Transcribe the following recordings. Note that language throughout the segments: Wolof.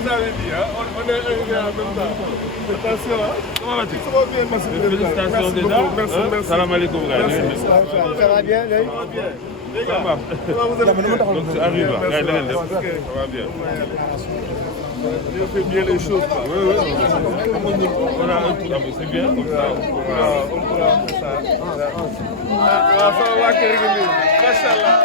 vous avez dit, hein, on est arrivé en même temps. Attention, hein. Comment vas-tu? Ça va bien, merci. Félicitations déjà. Merci. Salam alaikum. Ça va bien, ça va bien. Ça va. Donc tu arrives là. Ça va bien. Je fais bien les choses. Oui. On a un tour, c'est bien comme ça. On pourra faire ça. Ça va kër gi nii. Machallah.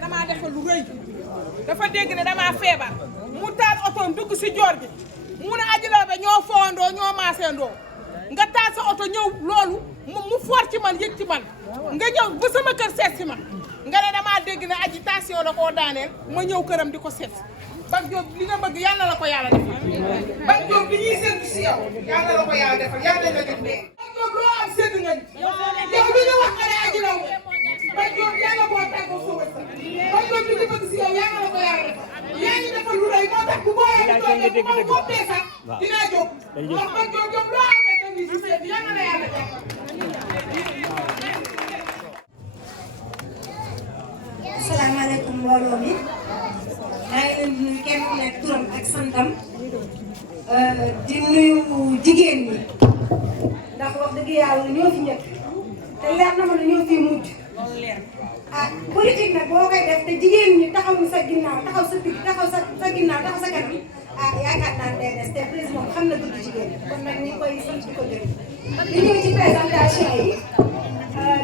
damaa defal lu rëy dafa dégg ne damaa feebar mu taal otoom dugg si joor bi mu ne Adji Lawbe ñoo foondoo ñoo maaseendoo nga taal sa oto ñëw loolu mu foor ci man yëg ci man nga ñëw ba sama kër seet si ma nga ne damaa dégg ne agitation la koo daaneel ma ñëw këram di ko seet Bak Diop li nga bëgg yàlla la ko yàlla defal Bak Diop li ñuy séntu si yow yàlla la ko yàlla defal yàlla la def dee Bak Diop loo am séntu nga yow li ñu wax nga ne Adji Lawbe Bak Diop yàlla boo tàggoo sa wërsëg Bak Diop li ñu bëgg si yow yàlla la ko yàlla defal yaa ngi defal lu rëy moo tax bu booyee bu toogee bu ma woppee sax dinaa jóg wax Bak Diop Diop loo am rek dañuy si séntu yàlla la yàlla defal asalaamaaleykum mbooloo mi maa ngi leen di nuyu kenn ku nekk turam ak santam di nuyu jigéen ñi ndax wax dëgg yàlla ñoo fi njëkk te leer na ma ne ñoo fi mujj ah politique nag boo koy def te jigéen ñi taxaw sa ginnaaw taxaw sa digg taxaw sa ginnaaw taxaw sa kanam ah yaakaar naa ne day des te président xam na dugg jigéen ñi kon nag ñu koy sant di ko gërëm di ñëw ci présentation yi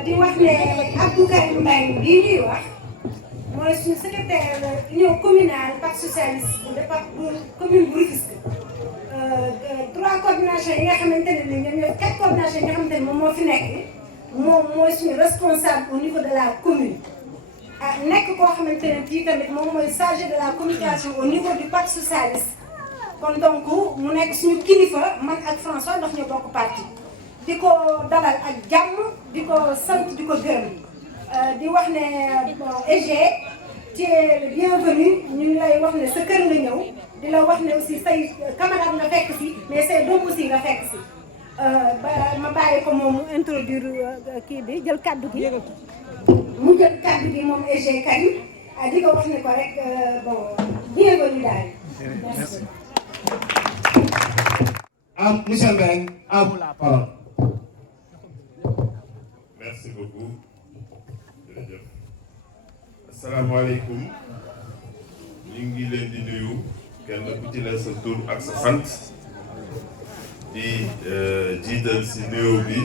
di wax ne Abdou Karim Mbengue bii ñuy wax mooy suñu secrétaire union communale parti socialiste bu département commune bu Rufisque 3 coordinations yi nga xamante ne ni ñoom ñooy 4 coordinations yi nga xamante ne moom moo fi nekk moom mooy suñu responsable au niveau de la commune ah nekk koo xamante ne fii tamit moom mooy chargé de la communication au niveau du parti socialiste kon donc mu nekk suñu kilifa man ak François ndax ñu bokk parti di ko dalal ak jàmm di ko sant di ko gërëm di wax ne EG ci bienvenue ñu ngi lay wax ne sa kër nga ñëw di la wax ne aussi say camarade nga fekk si mais say doom aussi nga fekk si ma bàyyi ko moom mu introduire kii bi jël kaddu gi mu jël kaddu gi moom EG Karim di ko wax ne ko rek bon bienvenue daal merci. Monsieur Mbengue, à vous la parole. Merci beaucoup. Asalaamaaleykum ñu ngi leen di nuyu kenn ku ci ne sa tur ak sa sant di jiital si nuyoo bi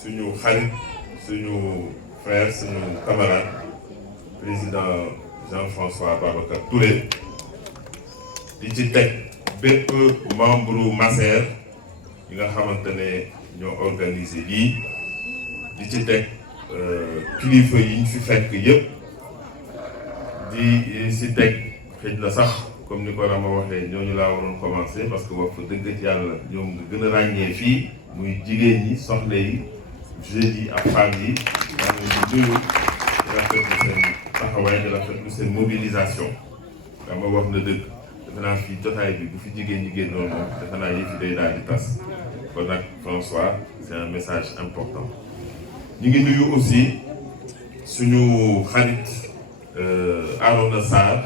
suñu xarit suñu frère suñu camarade président Jean-François Babacar Touré di ci teg bépp membre Masser yi nga xamante ne ñoo organisé lii di ci teg kilifa yi ñu fi fekk yëpp di si teg xëj na sax comme ni ko Rama waxee ñooñu laa waroon commencé parce que wax fa dëgg ci yàlla ñoom nga gën a ràññee fii muy jigéen ñi soxna yi jeunes yi ak femmes yi daa ngi di nuyu di rafetlu seen taxawaay di rafetlu seen mobilisation Rama wax na dëgg defe naa fii jotaay bi bu fi jigéen ñi génnoon moom defe naa yëf yi day daal di tas kon nag François c'est un message important ñu ngi nuyu aussi suñu xarit Arona Sarr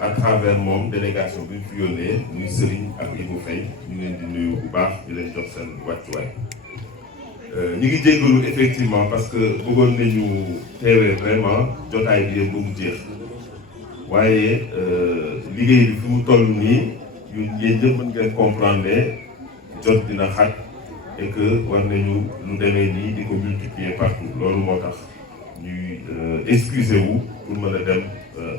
à travers moom délégation bi fi yónnee muy Serigne ak Ibou Faye ñu ngi leen di nuyu bu baax di leen jox seen wàccuwaay ñu ngi jéggalu effectivement parce que bëggoon nañu teewee vraiment jotaay bi yëpp ba mu jeex waaye liggéey bi fi mu toll nii yéen ñëpp mën ngeen comprendre jot dina xat et que war nañu lu demee nii di ko multiplier partout loolu moo tax ñuy excuser wu pour mën a dem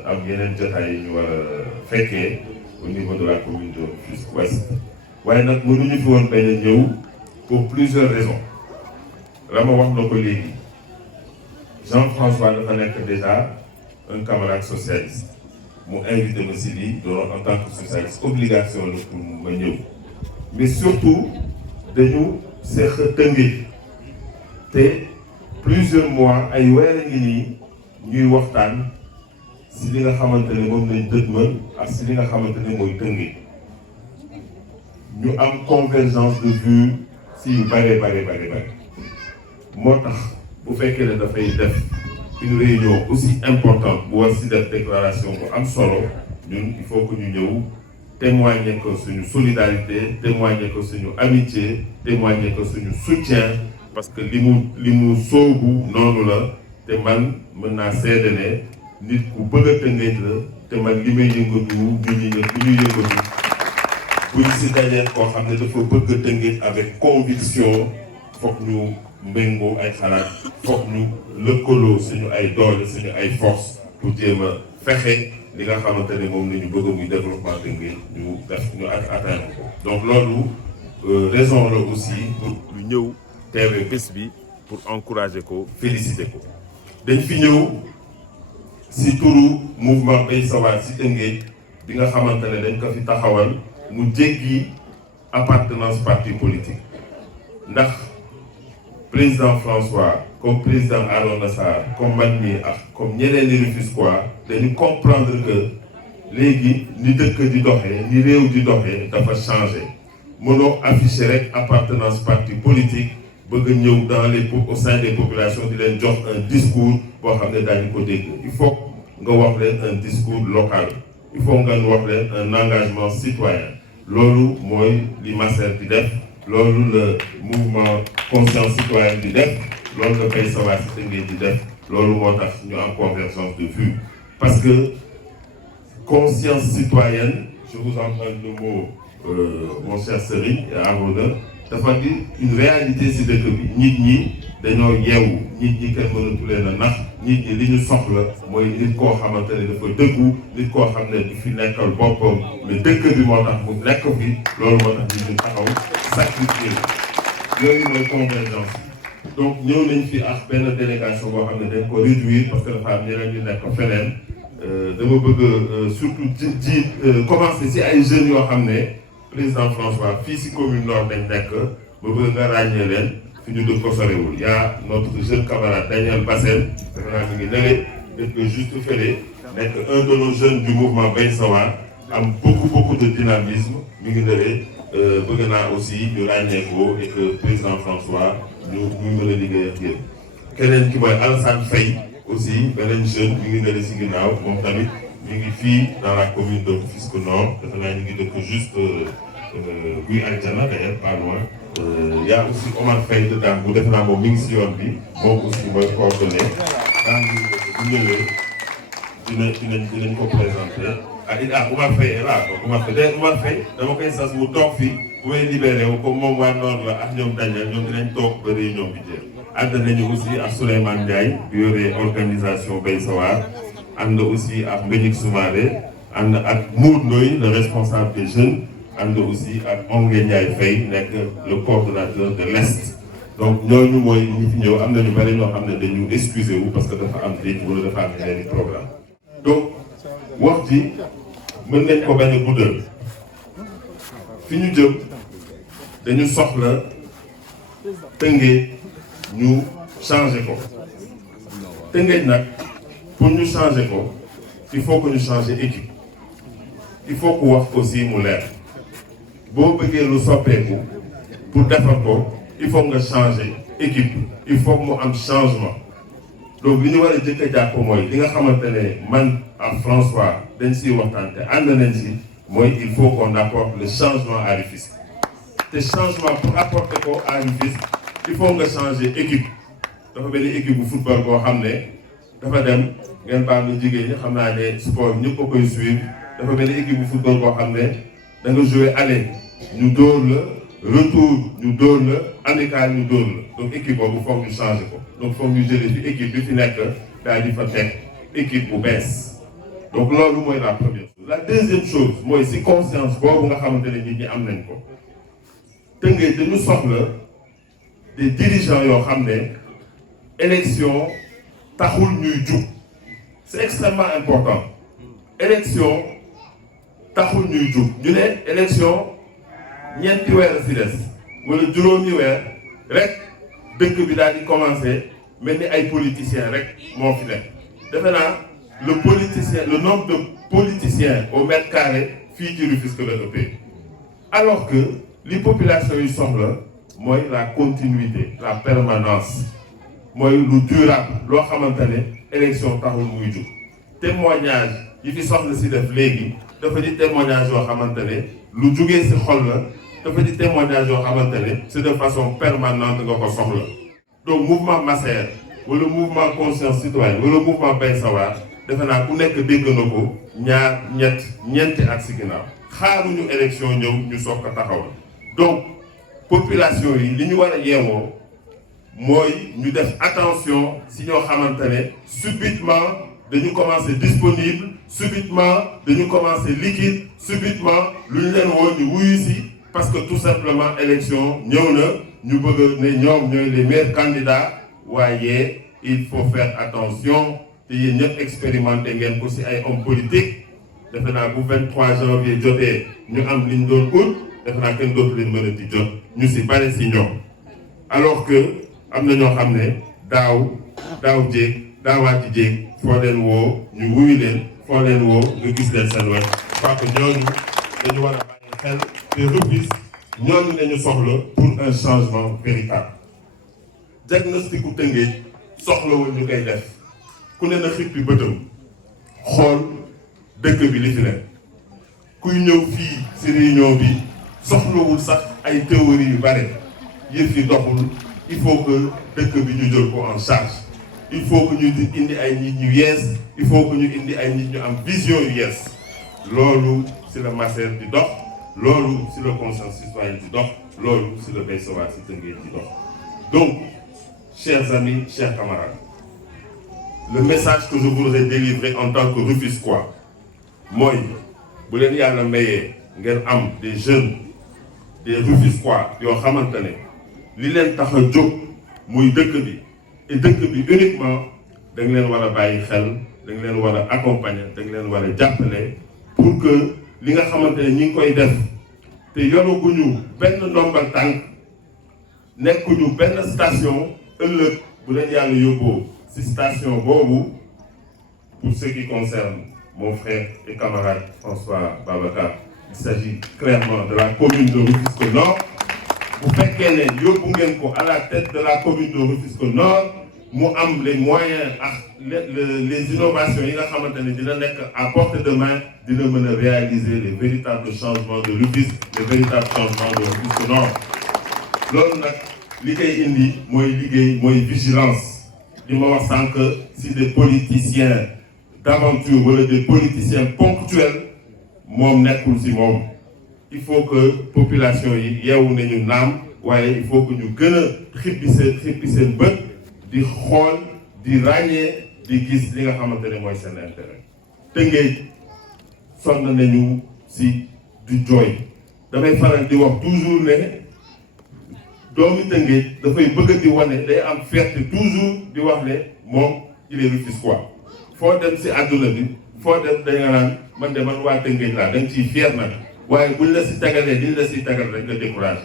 am yeneen jotaay yi ñu war a fekkee au niveau de la commune de Rufisque Ouest waaye nag mënuñu fi woon bañ a ñëw pour plusieurs raisons Rama wax na ko léegi Jean-François dafa nekk déjà un camarade socialiste mu invité ma si lii doon en tant que socialiste obligation la pour ma ñëw mais surtout dañu seq Tëngéej te plusieurs mois ay weer a ngi nii ñuy waxtaan si li nga xamante ne moom lañ dëgmal ak si li nga xamante ne mooy Tëngéej ñu am convergence de vue si yu bare moo tax bu fekkee ne dafay def une réunion aussi importante bu war si def déclaration bu am solo ñun il faut que ñu ñëw témoigner ko suñu solidarité témoigner ko suñu amitié témoigner ko suñu soutien parce que li mu soobu noonu la te man mën naa seede ne nit ku bëgg a Tëngéej la te man li may yëngatu ñuy yëngatu buñ si dajeel koo xam ne dafa bëgg a Tëngéej avec conviction foog ñu mbéngoo ay xalaat foog ñu lëkkaloo suñu ay doole suñu ay force pour jéem a fexe li nga xamante ne moom la ñu bëgg muy développement Tëngéej ñu atteindre ko donc loolu raison la aussi pour ñu ñëw teewee bés bi pour encourager ko féliciter ko dañ fi ñëw si turu mouvement Bay Sa War si Tëngéej bi nga xamante ne dañ ko fi taxawal mu jéggi appartenance parti politique ndax président François comme président Arona Sarr comme man mii ak comme ñeneen ñi Rufisquois dañu comprendre que léegi ni dëkk di doxee ni réew di doxee dafa changé mënoo afficher rek appartenance parti politique bëgg a ñëw au sein des populations di leen jox un discours boo xam ne daañu ko dégg il faut nga wax leen un discours local il faut nga wax leen un engagement citoyen loolu mooy li Masser di def loolu le mouvement conscience citoyenne di def loolu la Bay Sa War si Tëngéej di def loolu moo tax ñu am convergence de vue parce que conscience citoyenne je vous emprunte le mot mon cher Serigne Arona dafa di une réalité si dëkk bi nit ñi dañoo yeewu nit ñi kenn mënatu leen a nax nit ñi li ñu soxla mooy nit koo xamante ne dafa dëggu nit koo xam ne du fi nekkal boppam mais dëkk bi moo tax mu nekk fi loolu moo tax ñu taxaw sacrifier yooyu mooy convergence donc ñëw nañ fi ak benn délégation boo xam ne dañ ko réduire parce que dafa am ñeneen ñu nekk feneen dama bëgg surtout commencer si ay jeunes yoo xam ne président François fii si commune nord dañ nekk ba bëgg nga ràññee leen fi ñu dëkk ko sorewul y'a notre jeune camarade Daniel Bassel dafa naa mi ngi nële def ko juste fële nekk un de nos jeunes du mouvement Bay Sa War am beaucoup de dynamisme mi ngi nële bëgg naa aussi ñu ràññee ko et que président François ñu mën a liggéey ak yéen keneen ki mooy Alassane Faye aussi beneen jeune mi ngi nële si ginnaaw moom tamit ñu ngi fii dans la commune de Rufisque Nord defe naa ñu ngi dëkk juste Guy Aljana d'ailleurs pas loin y a aussi Omar Faye de Dangu defe naa moom mi ngi si yoon bi moom aussi mooy coordonné Dangu bu ñëwee dinañ ko présenté Omar Faye est là donc Omar Faye dama koy sas mu toog fii bu may libéré wu comme moom waa Nord la ak ñoom Daniel ñoom dinañ toog ba réunion bi jeex ànd nañu aussi ak Souleymane Ndiaye bi yore organisation Bay Sa War ànd aussi ak Mbénick Soumaré ànd ak Mour Ndoye le responsable des jeunes ànd aussi ak Ongué Ndiaye Faye nekk le coordonnateur de l'Est donc ñooñu mooy ñi fi ñëw am nañu bari ñoo xam ne dañu excusé wu parce que dafa am dëj wala dafa am yeneen programme donc wax ji mën nañ ko bañ a guddal fi ñu jëm dañu soxla Tëngéej ñu changer ko Tëngéej nag pour ñu changer ko il faut que ñu changer équipe il faut que wax aussi mu leer boo bëggee lu soppeeku pour defar ko il faut nga changer équipe il faut que mu am changement donc li ñu war a jëkk a jàpp mooy li nga xamante ne man ak François dañ siy waxtaan te ànd nañ si mooy il faut qu'on apporte le changement à Rufisque te changement pour apporter ko à Rufisque il faut nga changer équipe dafa benn équipe bu football boo xam ne dafa dem ngeen baal na jigéen ñi xam naa ne sport ñëpp a koy suivre dafa benn équipe bu football boo xam ne da nga jouer aller ñu dóor la retour ñu dóor la amical ñu dóor la donc équipe boobu foog ñu changé ko donc foog ñu jëlee fi équipe bi fi nekk daal di fa teg équipe bu bees donc loolu mooy la première chose. La deuxième chose mooy si conscience boobu nga xamante ne nit ñi am nañ ko Tëngéej dañu soxla des dirigeants yoo xam ne élection taxul ñuy jug c'est extrêmement important élection taxul ñuy jug ñu ne élection ñeenti weer si des wala juróomi weer rek dëkk bi daal di commencer mel ni ay politiciens rek moo fi nekk defe naa le nombre de politiciens au mètre carré fii ci Rufisque la ëppee alors que li population yi soxla mooy la continuité la permanence mooy lu durable loo xamante ne élection taxul muy jug témoignage yi fi soxla si def léegi dafa di témoignage yoo xamante ne lu jugee si xol la dafa di témoignage yoo xamante ne c'est de façon permanente nga ko soxla donc mouvement Massaer wala mouvement conscience citoyenne wala mouvement Bay Sa War defe naa ku nekk dégg na ko ñeenti at si ginnaaw xaaruñu élection ñëw ñu soog ko taxawal donc population yi li ñu war a yeewoo mooy ñu def attention si ñoo xamante ne subitement dañu commencer disponible subitement dañu commencer liquide subitement lu ñu leen woo ñu wuyu si parce que tout simplement élection ñëw na ñu bëgg ne ñoom ñooy les meilleurs candidats waaye il faut faire attention te yéen ñëpp expérimenté ngeen ko si ay hommes politiques defe naa bu 23 janvier jotee ñu am li ñu doon ut defe naa kenn dootu leen mën a di jot ñu si bari si ñoom alors que am na ñoo xam ne daaw jéeg daawaati jéeg foo leen woo ñu wuyu leen foo leen woo nga gis leen seen wet parce que ñooñu dañu war a bàyyi xel te Rufisque ñooñu lañu soxla pour un changement véritable diagnostic u Tëngéej soxlawul ñu koy def ku ne na xippi bëtam xool dëkk bi li fi nekk kuy ñëw fii ci réunion bi soxlawul sax ay théorie yu bare yëf yi doxul il faut que dëkk bi ñu jël ko en charge il faut que ñu indi ay nit ñu yees il faut que ñu indi ay nit ñu am vision yu yees loolu ci la Massaer di dox loolu ci la conscience citoyenne di dox loolu ci la Bay Sa War ci Tëngéej di dox donc chers amis chers camarades le message que je voudrais délivrer en tant que Rufisquois mooy bu leen yàlla mayee ngeen am des jeunes des Rufisquois yoo xamante ne li leen tax a jóg muy dëkk bi et dëkk bi uniquement da nga leen war a bàyyi xel da nga leen war a accompagner da nga leen war a jàppale pour que li nga xamante ne ñi ngi koy def te yoraguñu benn ndombal tànk nekkuñu benn station ëllëg bu leen yàlla yóbboo ci station boobu pour ce qui concerne mon frère et camarade François Babacar il s'agit clairement de la commune de Rufisque Nord bu fekkee ne yóbbu ngeen ko à la tête de la commune de Rufisque Nord mu am les moyens ak les innovations yi nga xamante ne dina nekk à portée de main dina mën a réaliser les véritables changements de Rufisque les véritables changements de Rufisque Nord loolu nag li koy indi mooy liggéey mooy vigilance li ma wax sànq si des politiciens d'aventure wala des politiciens ponctuels moom nekkul si moom il faut que population yi yeewu nañu naam waaye il faut que ñu gën a xippi seen bët di xool di ràññee di gis li nga xamante ne mooy seen intérêt Tëngéej sonn nañu si di jooy damay faral di wax toujours ne doomi Tëngéej dafay bëgg di wane day am fierté toujours di wax ne moom il est Rufisquois foo dem si àdduna bi foo dem da nga naan man de man waa Tëngéej laa da nga ciy fier nag waaye buñ la si tegalee liñ la siy tegal rek nga découragé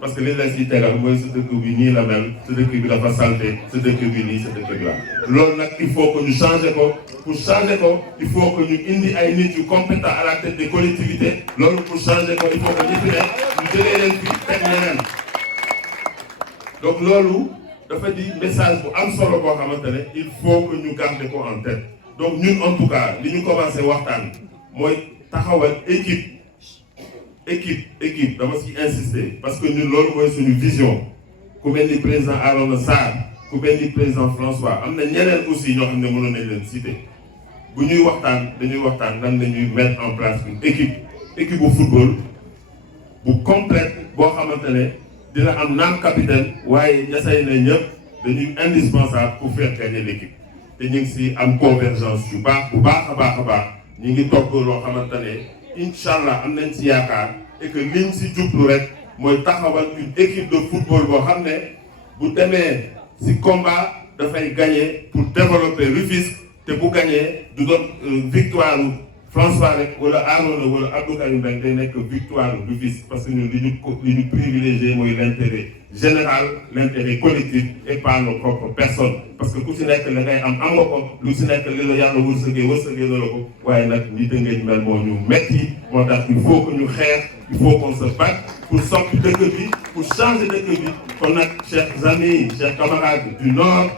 parce que liñ la siy tegal mooy sa dëkk bi nii la mel sa dëkk bi dafa salté sa dëkk bi nii sa dëkk bi la loolu nag il faut que ñu changer ko pour changer ko il faut que ñu indi ay nit yu compétents à la tête des collectivités loolu pour changer ko il faut que ñi fi ne ñu jëlee leen fi teg ñeneen donc loolu dafa di message bu am solo boo xamante ne il faut que ñu garder ko en tête donc ñun en tout cas li ñu commencé waxtaan mooy taxawal équipe dama ci insister parce que ñun loolu mooy suñu vision ku mel ni président Arona Sarr ku mel ni président François am na ñeneen aussi ñoo xam ne mënoon nañ leen citer bu ñuy waxtaan dañuy waxtaan nan la ñuy mettre en place une équipe bu football bu complète boo xamante ne dina am naam capitaine waaye ñasay na ñëpp dañuy indispensable pour faire gagner l'équipe te ñu ngi si am convergence yu baax bu baax a baax ñu ngi togg loo xamante ne incha allah am nañ si yaakaar et que liñ si jublu rek mooy taxawal une équipe de football boo xam ne bu demee si combat dafay gagner pour développer Rufisque te bu gagner du doon victoire François rek wala Arona wala Abdou Karim Mbengue day nekk victoire Rufisque parce que ñun li ñu privilégié mooy l'intérêt général l'intérêt collectif et pas nos propres personnes parce que ku si nekk la ngay am nga ko lu si nekk li la yàlla wërsëgee na la ko waaye nag ni Tëngéej mel moo ñu metti moo tax il faut que ñu xeex il faut qu'on se batte pour soppi dëkk bi pour changer dëkk bi kon nag chers amis chers camarades du Nord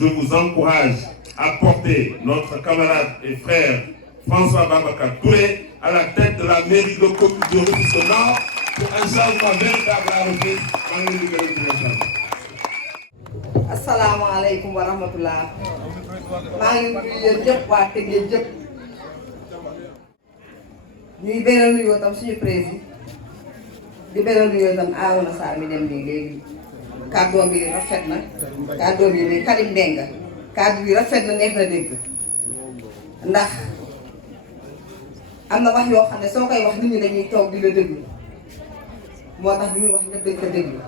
je vous encourage à porter notre camarade et frère François Babacar Touré à la tête de la mairie de commune de Rufisque Nord pour un changement véritable à Rufisque. maa ngi leen di gërëm di leen sant. asalaamaaleykum wa rahmatulah. maa ngi nuyu yéen ñëpp waa Tëngéej ñëpp. ñuy beral nuyoo tam suñu président di beral nuyoo tam Arona Sarr mi dem nii léegi kàddoom bi rafet na kàddoom yi muy Karim Mbengue kàddu bi rafet na neex na dégg ndax. am na wax yoo xam ne soo koy wax nit ñi dañuy toog di la déglu moo tax bi muy wax ñëpp dañ ko déglu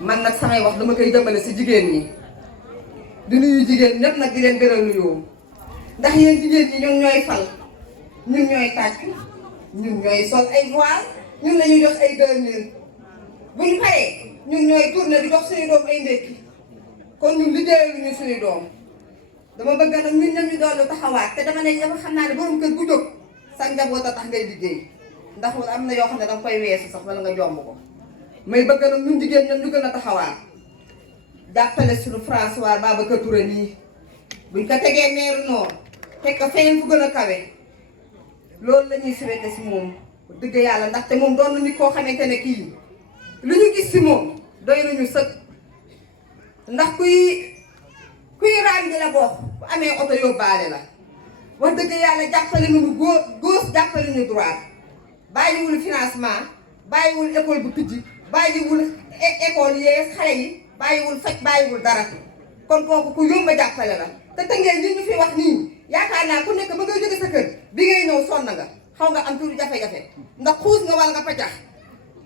man nag samay wax dama koy jëmale si jigéen ñi di nuyu jigéen ñëpp nag di leen gëral nuyoo ndax yéen jigéen ñi ñun ñooy fal ñun ñooy tàcc ñun ñooy sol ay voile ñun la ñuy jox ay 2000 bu ñu paree ñun ñooy tourné di jox suñu doom ay ndékki kon ñun liggéeyaluñu suñu doom dama bëgg nag ñun ñoom ñu doon taxawaat te dama ne dafa xam naa ne borom kër bu jóg. sa njaboot a tax ngay liggéey ndax am na yoo xam ne danga koy weesu sax wala nga jomb ko may bëgg nag ñun jigéen ñoom ñu gën a taxawaat jàppale suñu François Babacar Touré nii buñ ko tegee maire Nord teg ko feneen fu gën a kawe loolu la ñuy souhaité si moom dëgg yàlla ndaxte moom doon na nit koo xamante ne kii lu ñu gis si moom doy nañu sëkk ndax kuy raam di la bokk bu amee oto yóbbaale la wax dëgg yàlla jàppale nañu gauche jàppale nañu droite bàyyiwul financement bàyyiwul école bu tijji bàyyiwul école yee xale yi bàyyiwul faj bàyyiwul dara kon kooku ku yomb a jàppale la te Tëngéej li ñu fi wax nii yaakaar naa ku nekk ba ngay jóge sa kër bi ngay ñëw sonn nga xaw nga am tuuti jafe-jafe ndax xuus nga wala nga paccax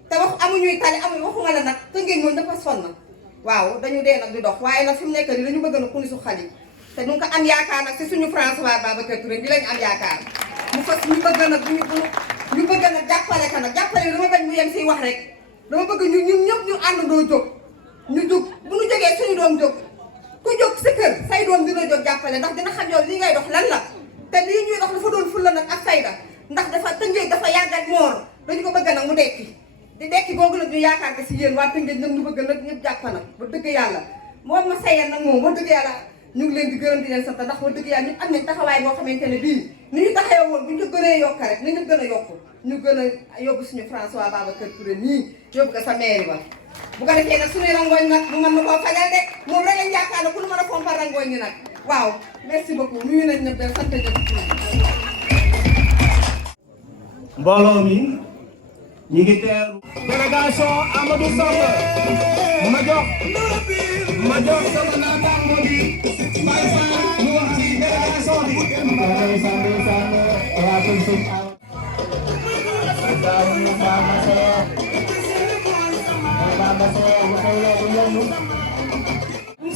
te wax amuñuy tali amuñu waxuma la nag Tëngéej moom dafa sonn waaw dañu dee nag di dox waaye nag fi mu nekk nii dañu bëgg na ku ni su xali te ñu ngi ko am yaakaar nag si suñu François Babacar Touré di lañu am yaakaar mu fas ñu bëgg nag ñu bëgg nag jàppale ka nag jàppale dama bañ mu yem siy wax rek dama bëgg ñun ñëpp ñu àndandoo jóg ñu jóg bu ñu jógee suñu doom jóg ku jóg sa kër say doom dina jóg jàppale ndax dina xam yow li ngay dox lan la te lii ñuy dox dafa doon fulla nag ak fayda ndax dafa Tëngéej dafa yàgg ak moor dañu ko bëgg nag mu dekki di dekki googu nag ñu yaakaar ko si yéen waa Tëngéej nag ñu bëgg nag ñëpp jàpp nag ba dëgg yàlla moom ma sayeen nag moom ba dëgg yàlla ñu ngi leen di gërëm di leen sant ndax wax dëgg yàlla ñun am nañ taxawaay boo xamante ne bii ni ñu taxawee woon bu ñu ko gënee yokk rek ni ñu gën a yokk ñu gën a yóbbu suñu François Babacar Touré nii yóbbu ko sa mairie ba bu ko defee nag suñuy rangooñ nag mu mën na koo fajal de moom la leen yaakaar ne ku ñu mën a fompal rangooñ ñi nag waaw merci beaucoup nuyu nañ ñëpp de sant ñëpp mbooloo mi ñu ngi teeru délégation Amadou Samba ma jox sama naataango bi Baye Fall mu wax ci délégation bi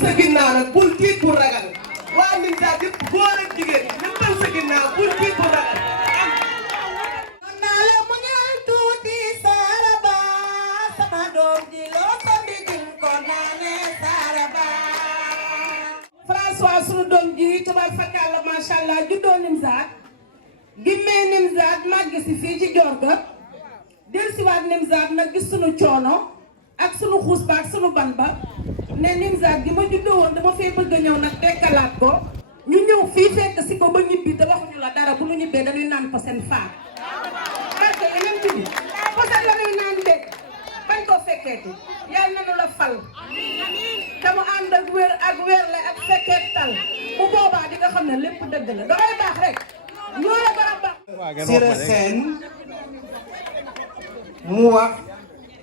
sa ginnaaw nag bul tiit pour ragal waa Nimza yëpp góor ak jigéen ñëppal sa ginnaaw bul tiit pour ragal François sunu doom ji tubaab fakkaat la macha allah juddoo Nimzaat gimmee Nimzaat màgg si fii ci Diorga dellusiwaat Nimzaat nag gis sunu coono ak sunu xuus ba ak sunu ban ba ne Nimzaat gi ma juddoo woon dama fee bëgg a ñëw nag dekkalaat ko ñu ñëw fii fekk si ko ba ñibbi te waxuñu la dara bu ñu ñibbee dañuy naan ko seen faat parce que yeneen bi posen la ñuy naan de bañ koo fekkeeti yàlla nanu la fal te mu ànd ak wér la ak fekkeetal bu boobaa di nga xam ne lépp dëgg la dangay baax rek ñoo la gën a baax Siré Sène mu wax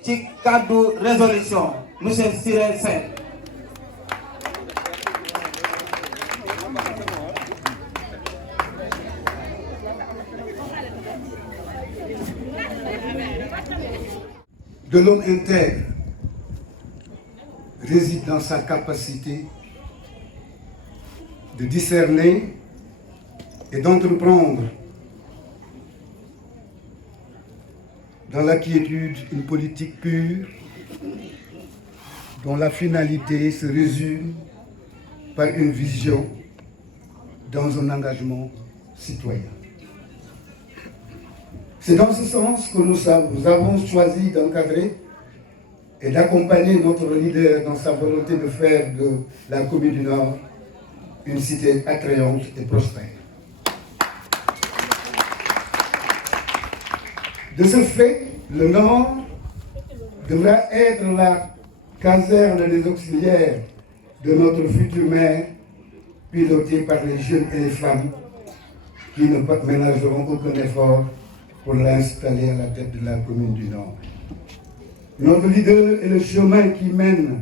ci cadre résolution monsieur Siré Sène. De l'homme intègre réside dans sa capacité de discerner et d'entreprendre dans la quiétude une politique pure dont la finalité se résume par une vision dans un engagement citoyen. C'est dans ce sens que nous avons choisi d'encadrer et d'accompagner notre leader dans sa volonté de faire de la commune du Nord une cité attrayante et prospère. De ce fait, le Nord devra être la caserne des auxiliaires de notre futur maire, pilotée par les jeunes et les femmes qui ne ménageront aucun effort pour l'installer à la tête de la commune du Nord. Notre leader est le chemin qui mène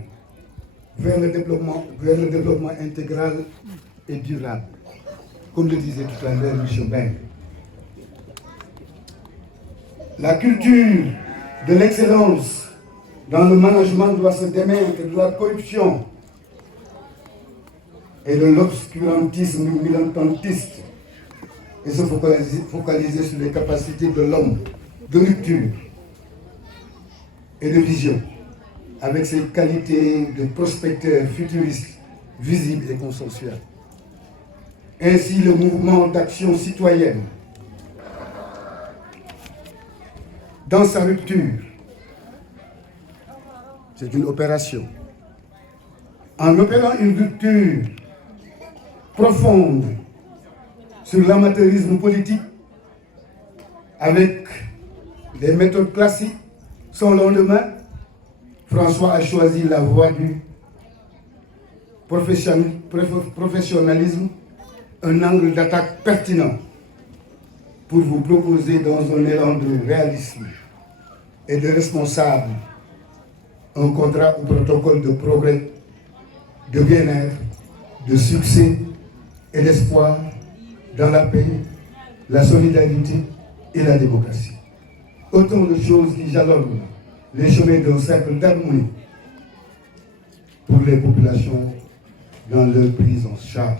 vers le développement intégral et durable, comme le disait tout à l'heure M. Ben. La culture de l'excellence dans le management doit se démettre de la corruption et de l'obscurantisme militantiste et se focaliser sur les capacités de l'homme de rupture et de vision, avec ses qualités de prospecteur futuriste, visible et consensuel. Ainsi, le mouvement d'action citoyenne, dans sa rupture, c'est une opération. En opérant une rupture profonde sur l'amateurisme politique, avec les méthodes classiques, son lendemain, François a choisi la voie du professionnalisme, un angle d'attaque pertinent pour vous proposer dans un élan de réalisme et de responsable un contrat ou protocole de progrès, de bien-être, de succès et d'espoir dans la paix, la solidarité et la démocratie. Autant de choses qui jalonnent les chemins d'un cercle d'harmonie pour les populations dans leur prise en charge.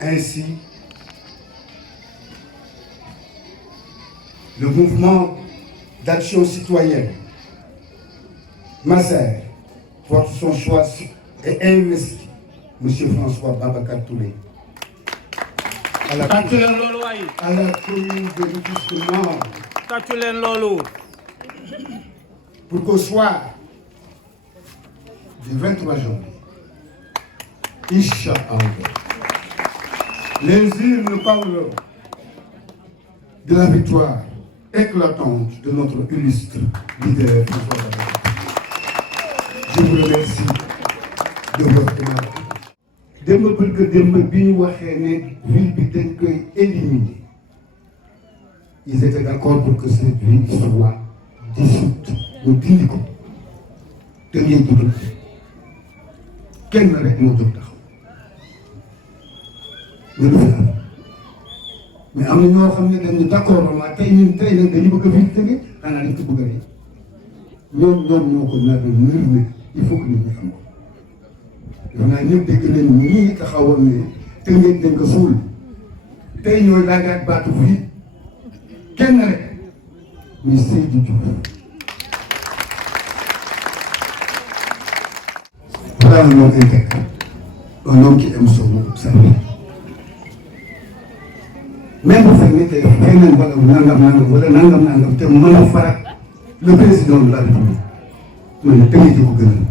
Ainsi, le mouvement d'action citoyenne Masser porte son choix et investit M. François Babacar Touré à la commune de Rufisque Nord pour qu'au soir du 23 janvier, Inch'Allah, les urnes parleront de la victoire éclatante de notre illustre leader François Babacar. Je vous remercie de votre écoute. Démb que démb bi ñu waxee ne ville bi dañ koy éliminer, ils étaient d'accord pour que cette ville soit dissoute. Ñu dindi ko te ngeen ko dëkk kenn rek moo jóg taxaw ñu fi am mais am na ñoo xam ne dañu d'accord ma tey ñun tey nag dañu bëgg a ville tënge xanaa dañ ko bëgg a rey ñoom ñoo ko nar a nërme il faut que nit ñi xam ko. yow naa ñëpp dégg nañu ñii taxawoon ne te ngeen dañ ko suul tey ñooy laagaat baatu fii kenn rek muy Seydou Diouf. Voilà un homme intègre, un homme qui aime sa vie. Même bu fekkee tey xëy na wala nangam te mën a faral le président de la République ma ne tënk ci ko gënal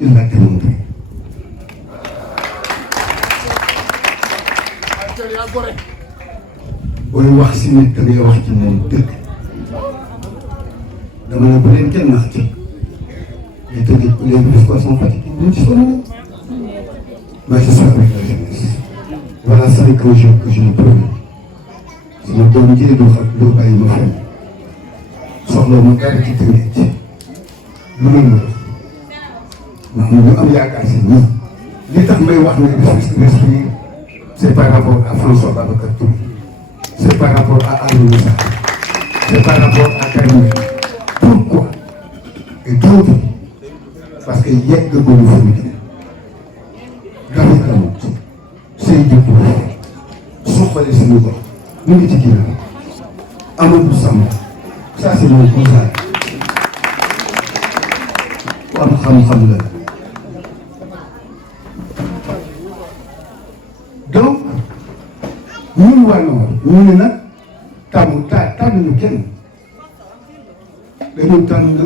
il l'a démontré. booy wax si nit da ngay wax ci moom dëgg dama ne bu leen kenn nax ci les espoirs sont fatigués ñu ci sonn mais c'est ça avec la jeunesse. Voilà ça que je ne peux sama doom ji du bàyyi ma fenn soxla mu dara ci tënk ci lu mel noonu ndax ñu am yaakaar si ñii li tax may wax ne bés bi c'est par rapport à François Babacar Touré c'est par rapport à Aliou Sarr c'est par rapport à Karim. Pourquoi et d'autres parce que yegg ko ñu fa ñu David Amut Seydou Diouf suqali suñu gox ñu ngi ci ginnaaw Amadou Samb ça c'est mon cousin ku am xam-xam la donc ñun waa Nord ñu ne nag tànnuñu kenn dañu tànn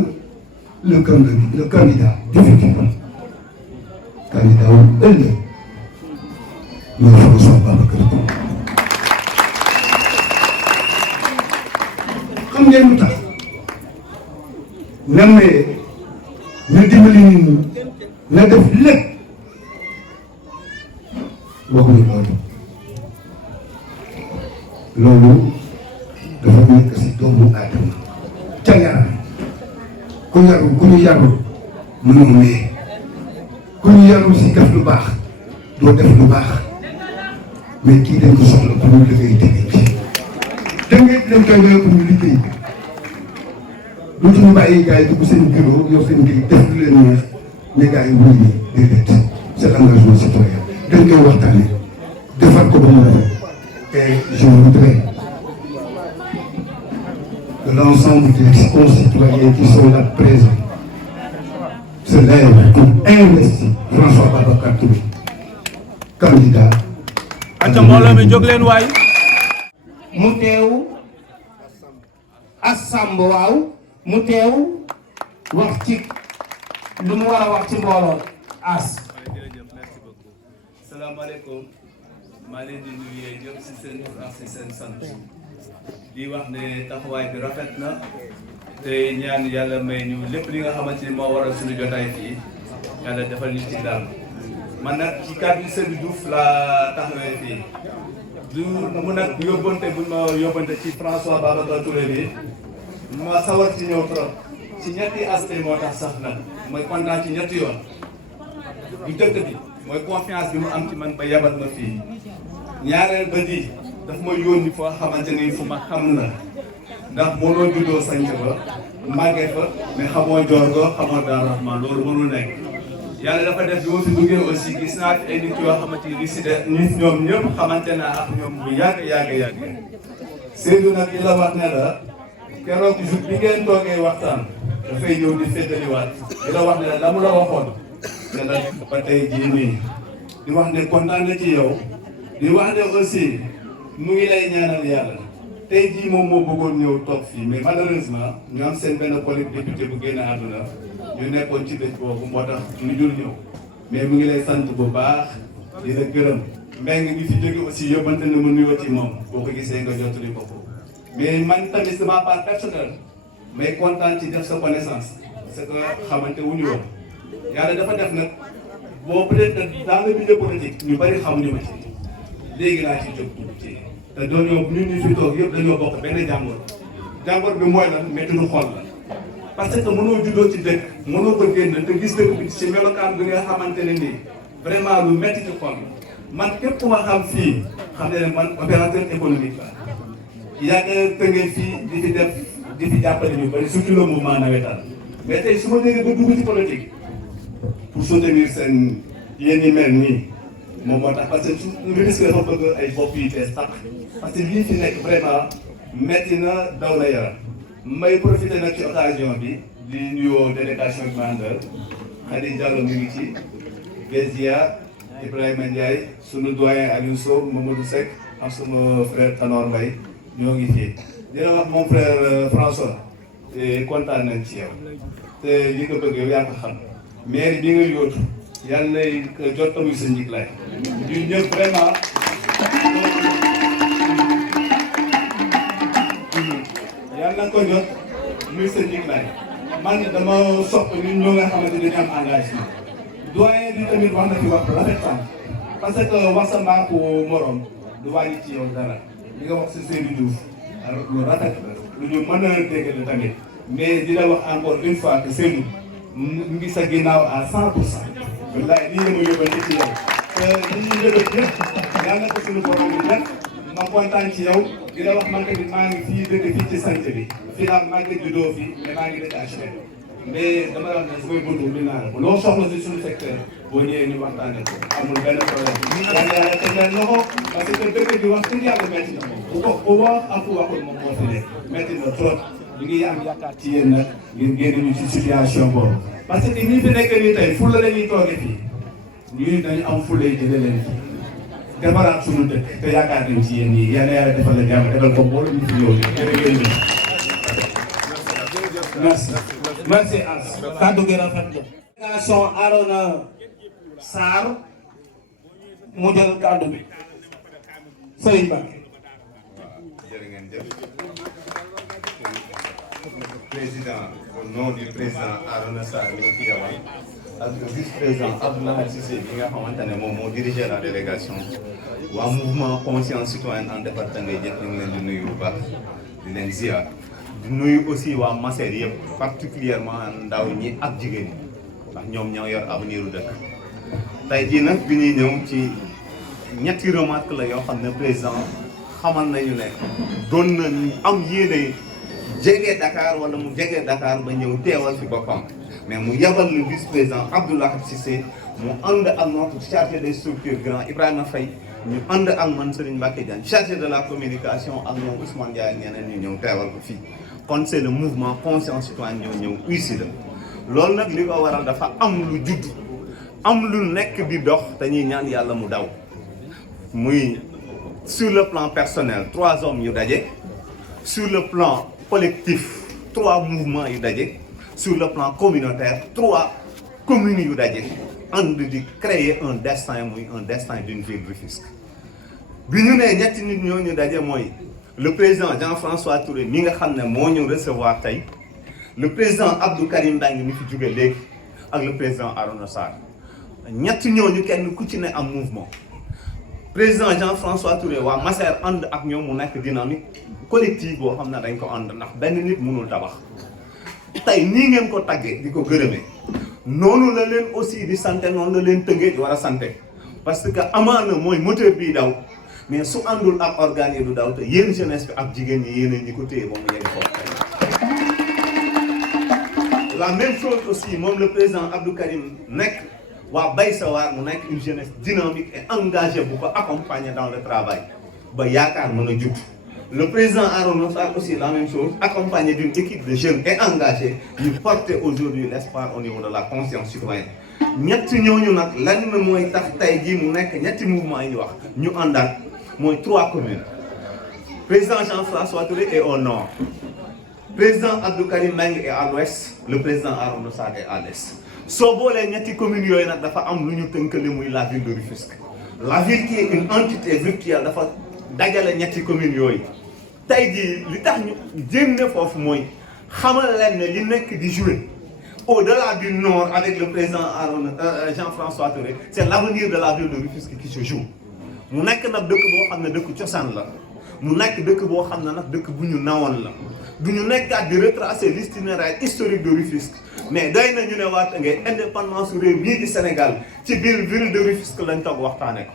le candidat du futur candidat wu ëllëg mooy François Babacar Touré xam ngeen lu tax na maye na dimbali nit ñi na def lépp waxuñu loolu dafa nekk si doomu aadama ca yaram ku ñu yarul mënoo maye ku ñu yarul si def lu baax doo def lu baax mais kii dañ ko soxla pour ñu liggéey dëgg dañ koy wéy pour ñu liggéey lu ñu bàyyi gars yi dugg seen bureau yor seen kii def lu leen neex mais gars yi wuñ ñi déedéet c'est l'engagement citoyen dañ koy waxtaane defar ko ba mu rafet et je voudrais que l'ensemble des concitoyens qui sont là présents se lèvent pour investir François Babacar Touré candidat. acca mbooloo mi jóg leen waay. mu teew Assamb waaw mu teew wax ci lu mu war a wax ci mbooloo as. salaamaaleykum maa leen di nuyu ñëpp si seen tur ak si seen sant di wax ne taxawaay bi rafet na te ñaan yàlla may ñu lépp li nga xamante ni moo waral suñu jotaay fii yàlla defal ñu ci daal man nag ci kàddu Seydou Diouf laa taxawee fii du mu nag yóbbante buñ ma yóbbante ci François Babacar Touré bi ma sawar ci ñëw trop ci ñetti aspect moo tax sax nag mooy kontaan ci ñetti yoon bu dëkk bi mooy confiance bi mu am ci man ba yabal ma fii ñaareel ba di daf ma yónni foo xamante ni fu ma xam la ndax mënoo juddoo sanc ba màggee fa mais xamoo Jorgo xamoo Daaru Rahman loolu mënul nekk yàlla dafa def bi ma fi duggee aussi gis naa fi ay nit yoo xamante ni si de nit ñoom ñëpp xamante naa ak ñoom bu yàgg Seydou nag li la wax ne la keroog jour bi ngeen toogee waxtaan dafay ñëw di féddaliwaat di la wax ne la mu la waxoon te la ba tey jii nii di wax ne kontaan na ci yow di wax ne aussi mu ngi lay ñaanal yàlla tey jii moom moo bëggoon ñëw toog fii mais malheureusement ñu am seen benn collègue député bu génn àdduna ñu nekkoon ci dëj boobu moo tax ñu jur ñëw mais mu ngi lay sant bu baax di la gërëm mbeng bi fi jóge aussi yóbbante na mu nuyoo ci moom boo ko gisee nga jottali ko mais man tamit sama part personnelle may kontaan ci def sa connaissance parce que xamante wuñu woon yàlla dafa def nag boo peut-être dans le milieu politique ñu bari xamuñu ma ci léegi laa ci jóg dugg ci te doon ñun ñu fi toog yëpp dañoo bokk benn jàngoro bi mooy lan métti lu xol la parce que mënoo juddoo ci dëkk mënoo ko génn te gis dëkk bi ci melokaan bi nga xamante ne nii vraiment lu métti ci xol man képp ku ma xam fii xam ne man opérateur économique la yàgg tëngee fii di fi def di fi jàppale ñu bari surtout le mouvement navétane mais tey su ma déggee ba dugg ci politique pour soutenir seen yéen ñi mel nii moom moo tax parce que ministre dafa bëgg ay bopp yu bees tàq parce que lii fi nekk vraiment metti na daw na yaram may profité nag ci occasion bi di nuyoo délégation bi ma àndal Khady Diallo mi ngi ci Bézia Ibrahima Ndiaye sunu doyen Aliou Sow Mamadou Seck ak sunu frère Tanor Mbaye ñoo ngi fii di la wax mon frère François kontaan nañ ci yow te li nga bëgg yow yaa ko xam maire bi nga yóotu yàlla na jot amuy sa njiglaay ñun ñëpp vraiment yàlla na ko jot muy sa njiglaay man dama sopp ñun ñoo nga xamante dañu am engagement doyen bi tamit wax na fi wax rafet sànq parce que wax sa mbaaku morom du wàññi ci yow dara li nga wax si Seydou Diouf lu rafet la lu ñu mën a dégg la tamit mais di la wax encore une fois que Seydou mu ngi sa ginnaaw à 100%. wallaay lii la ma yóbbante ci yow te li ñuy yóbbante yëpp yàlla na ko suñu borom bi def ma kontaan ci yow di la wax man tamit maa ngi fii dëkk fii ci sant bi fii laa maa ngi juddoo fii mais maa ngi dëkk HLM mais dama la wax ne samay buntu bi naa la loo soxla si suñu secteur boo ñëwee ñu waxtaanee ko amul benn problème yàlla yàlla teg leen loxo parce que dëkk bi wax dëgg yàlla métti na moom ku wax ak ku waxul moom moo fi nekk métti na trop ñu ngi am yaakaar ci yéen nag ngeen génn ñu ci situation boobu parce que ñi fi nekk nii tey fulla la ñuy toogee fii ñun dañu am fulla yi jëlee leen fii defaraat suñu dëkk te yaakaar nañ ci yéen ñii yàlla yàlla defal la jàmm defal ko mbooloo ñu fi ñëw jërëjëf. merci merci As kàddu gi rafet na. délégation Arona Sarr mu jël kàddu bi Serigne Ba. jërë ngeen jëf président au nom du président Arona Sarr mi ngi fi yabal ak vice-président Abdoulaye Cissé bi nga xamante ne moom moo dirigé la délégation waa mouvement conscience citoyenne en département Tëngéej ñu ngi leen di nuyu bu baax di leen ziar di nuyu aussi waa Masser yëpp particulièrement ndaw ñi ak jigéen ñi ndax ñoom ñoo yor avenir u dëkk tey jii nag bi ñuy ñëw ci ñetti remarque la yoo xam ne président xamal nañu ne doon na am yéene jege Dakar wala mu jege Dakar ba ñëw teewal fi boppam mais mu yabal le vice-président Abdoulaye Cissé mu ànd ak notre chargé des structures grand Ibrahima Faye ñu ànd ak man Serigne Mbacké Diagne chargé de la communication ak ñoom Ousmane Ndiaye ñeneen ñu ñëw teewal ko fii kon c'est le mouvement conscience citoyenne ñoo ñëw uysi la loolu nag li ko waral dafa am lu judd am lu nekk di dox dañuy ñaan yàlla mu daw muy sur le plan personnel 3 hommes yu daje sur le plan collectif 3 mouvements yu daje sur le plan communautaire 3 communes yu daje ànd di créer un destin muy un destin d'une ville Rufisque bi ñu nee ñetti nit ñooñu daje mooy le président Jean-François Touré mi nga xam ne moo ñu recevoir tey le président Abdou Karim Mbengue mi fi jóge léegi ak le président Arona Sarr ñett ñooñu kenn ku ci ne am mouvement président Jean-François Touré waa Masser ànd ak ñoom mu nekk dynamique collective boo xam ne dañ ko ànd ndax benn nit mënul tabax tey nii ngeen ko taggee di ko gërëmee noonu la leen aussi di sante noonu la leen Tëngéej war a sante parce que amaana mooy moteur bii daw mais su àndul ak organes yi du daw te yéen jeunesse bi ak jigéen ñi yéen ñi ko téye ba mu yegg foofu la même chose aussi moom le président Abdou Karim nekk waa Bay Sa War mu nekk une jeunesse dynamique et engagée bu ko accompagner dans le travail ba yaakaar mën a jub le président Arona Sarr aussi la même chose accompagné d'une équipe de jeunes et engagés yu porter aujourd'hui l'espoir au niveau de la conscience citoyenne ñetti ñooñu nag lan mooy tax tey jii mu nekk ñetti mouvement yi ñu wax ñu àndaat mooy 3 communes président Jean-François Touré est au nord président Abdou Karim Mbengue est à l'ouest le président Arona Sarr est à l'est soo boolee ñetti communes yooyu nag dafa am lu ñu tënkale muy la ville de Rufisque la ville qui est une entité virtuelle dafa dajale ñetti communes yooyu tey jii li tax ñu jénne foofu mooy xamal leen ne li nekk di jouer au-delà du nord avec le président Arona Jean-François Touré c'est l'avenir de la ville de Rufisque qui se joue mu nekk nag dëkk boo xam ne dëkk cosaan la mu nekk dëkk boo xam ne nag dëkk bu ñu nawoon la du ñu nekkaat di retracer l'itinéraire historique de Rufisque mais doy na ñu ne waa Tëngéej indépendance réew bii di Sénégal ci biir ville de Rufisque lañ toog waxtaane ko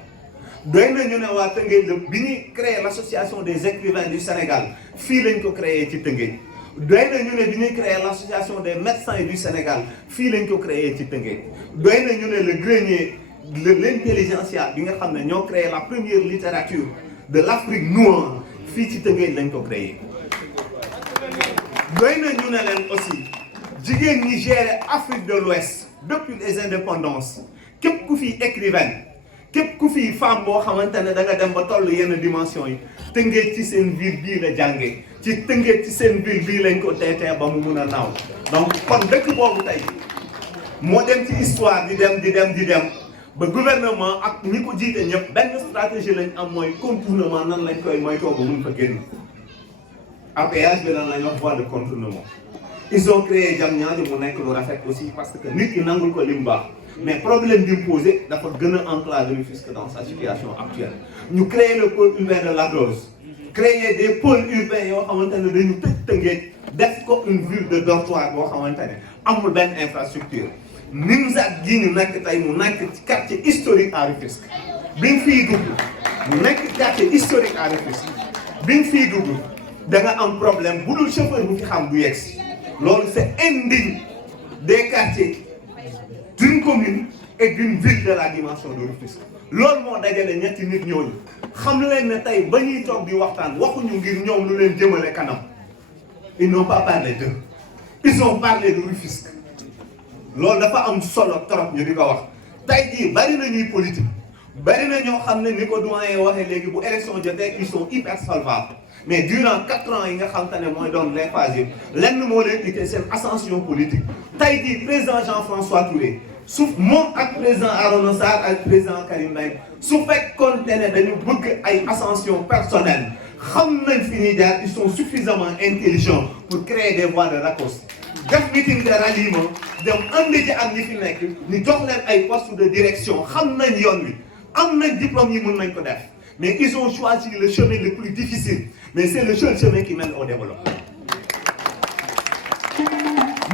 doy na ñu ne waa Tëngéej la bi ñuy créer l'association des écrivains du Sénégal fii lañ ko créer ci Tëngéej doy na ñu ne bi ñuy créer l'association des médecins du Sénégal fii lañ ko créer ci Tëngéej doy na ñu ne le grenier de l'intelligentsia bi nga xam ne ñoo créé la première littérature de l'Afrique noire fii ci Tëngéej lañ ko créé doy na ñu ne leen aussi jigéen ñi gérer Afrique de l'Ouest depuis les indépendances képp ku fi écrivaine képp ku fi femme boo xamante ne da nga dem ba toll yenn dimension yi Tëngéej ci seen ville bii la jàngee ci Tëngéej ci seen ville bii lañ ko teetee ba mu mun a naaw donc kon dëkk boobu tey moo dem ci histoire di dem ba gouvernement ak ñi ko jiite ñëpp benn stratégie lañ am mooy contournement nan lañ koy moytoo ba mun fa génn APH bi lan lañ wax voie de contournement ils ont créé Diamniadio mu nekk lu rafet aussi parce que nit ki nangul ko lim baax mais problème d'imposer dafa gën a enclaver Rufisque dans sa situation actuelle ñu créer le pôle urbain de Lac Rose créer des pôles urbains yoo xamante ne dañu tëj Tëngéej def ko une ville de dortoir boo xamante ne amul benn infrastructure Nimzatt gii ñu nekk tey mu nekk ci quartier historique à Rufisque bi nga fiy dugg mu nekk quartier historique à Rufisque bi nga fiy dugg da nga am problème bu dul chauffeur bu fi xam du yegsi loolu c'est indigne des quartiers d'une commune et d'une ville de la dimension de Rufisque loolu moo dajale ñetti nit ñooñu xam leen ne tey ba ñuy toog di waxtaan waxuñu ngir ñoom lu leen jëmale kanam ils n'ont pas parlé d'eux ils ont parlé de Rufisque loolu dafa am solo trop ñu di ko wax tey jii bari na ñuy politique bari na ñoo xam ne ni ko doyen waxee léegi bu élection jotee ils sont hyper solvables mais durant 4 ans yi nga xam te ne mooy doon les phases yi lenn moo leen ité seen ascension politique tey jii président Jean-François Touré su moom ak président Arona Sarr ak président Karim Mbaye su fekkoon ne dañu bëgg ay ascension personnelle xam nañ fi ñuy jaar ils sont suffisamment intelligents pour créer des voies de raccourci def meeting de ralliement dem ànd ci ak ñi fi nekk ñu jox leen ay postes de direction xam nañ yoon wi am nañ diplôme yi mën nañ ko def mais ils ont choisi le chemin le plus difficile mais c'est le seul chemin qui mène au développement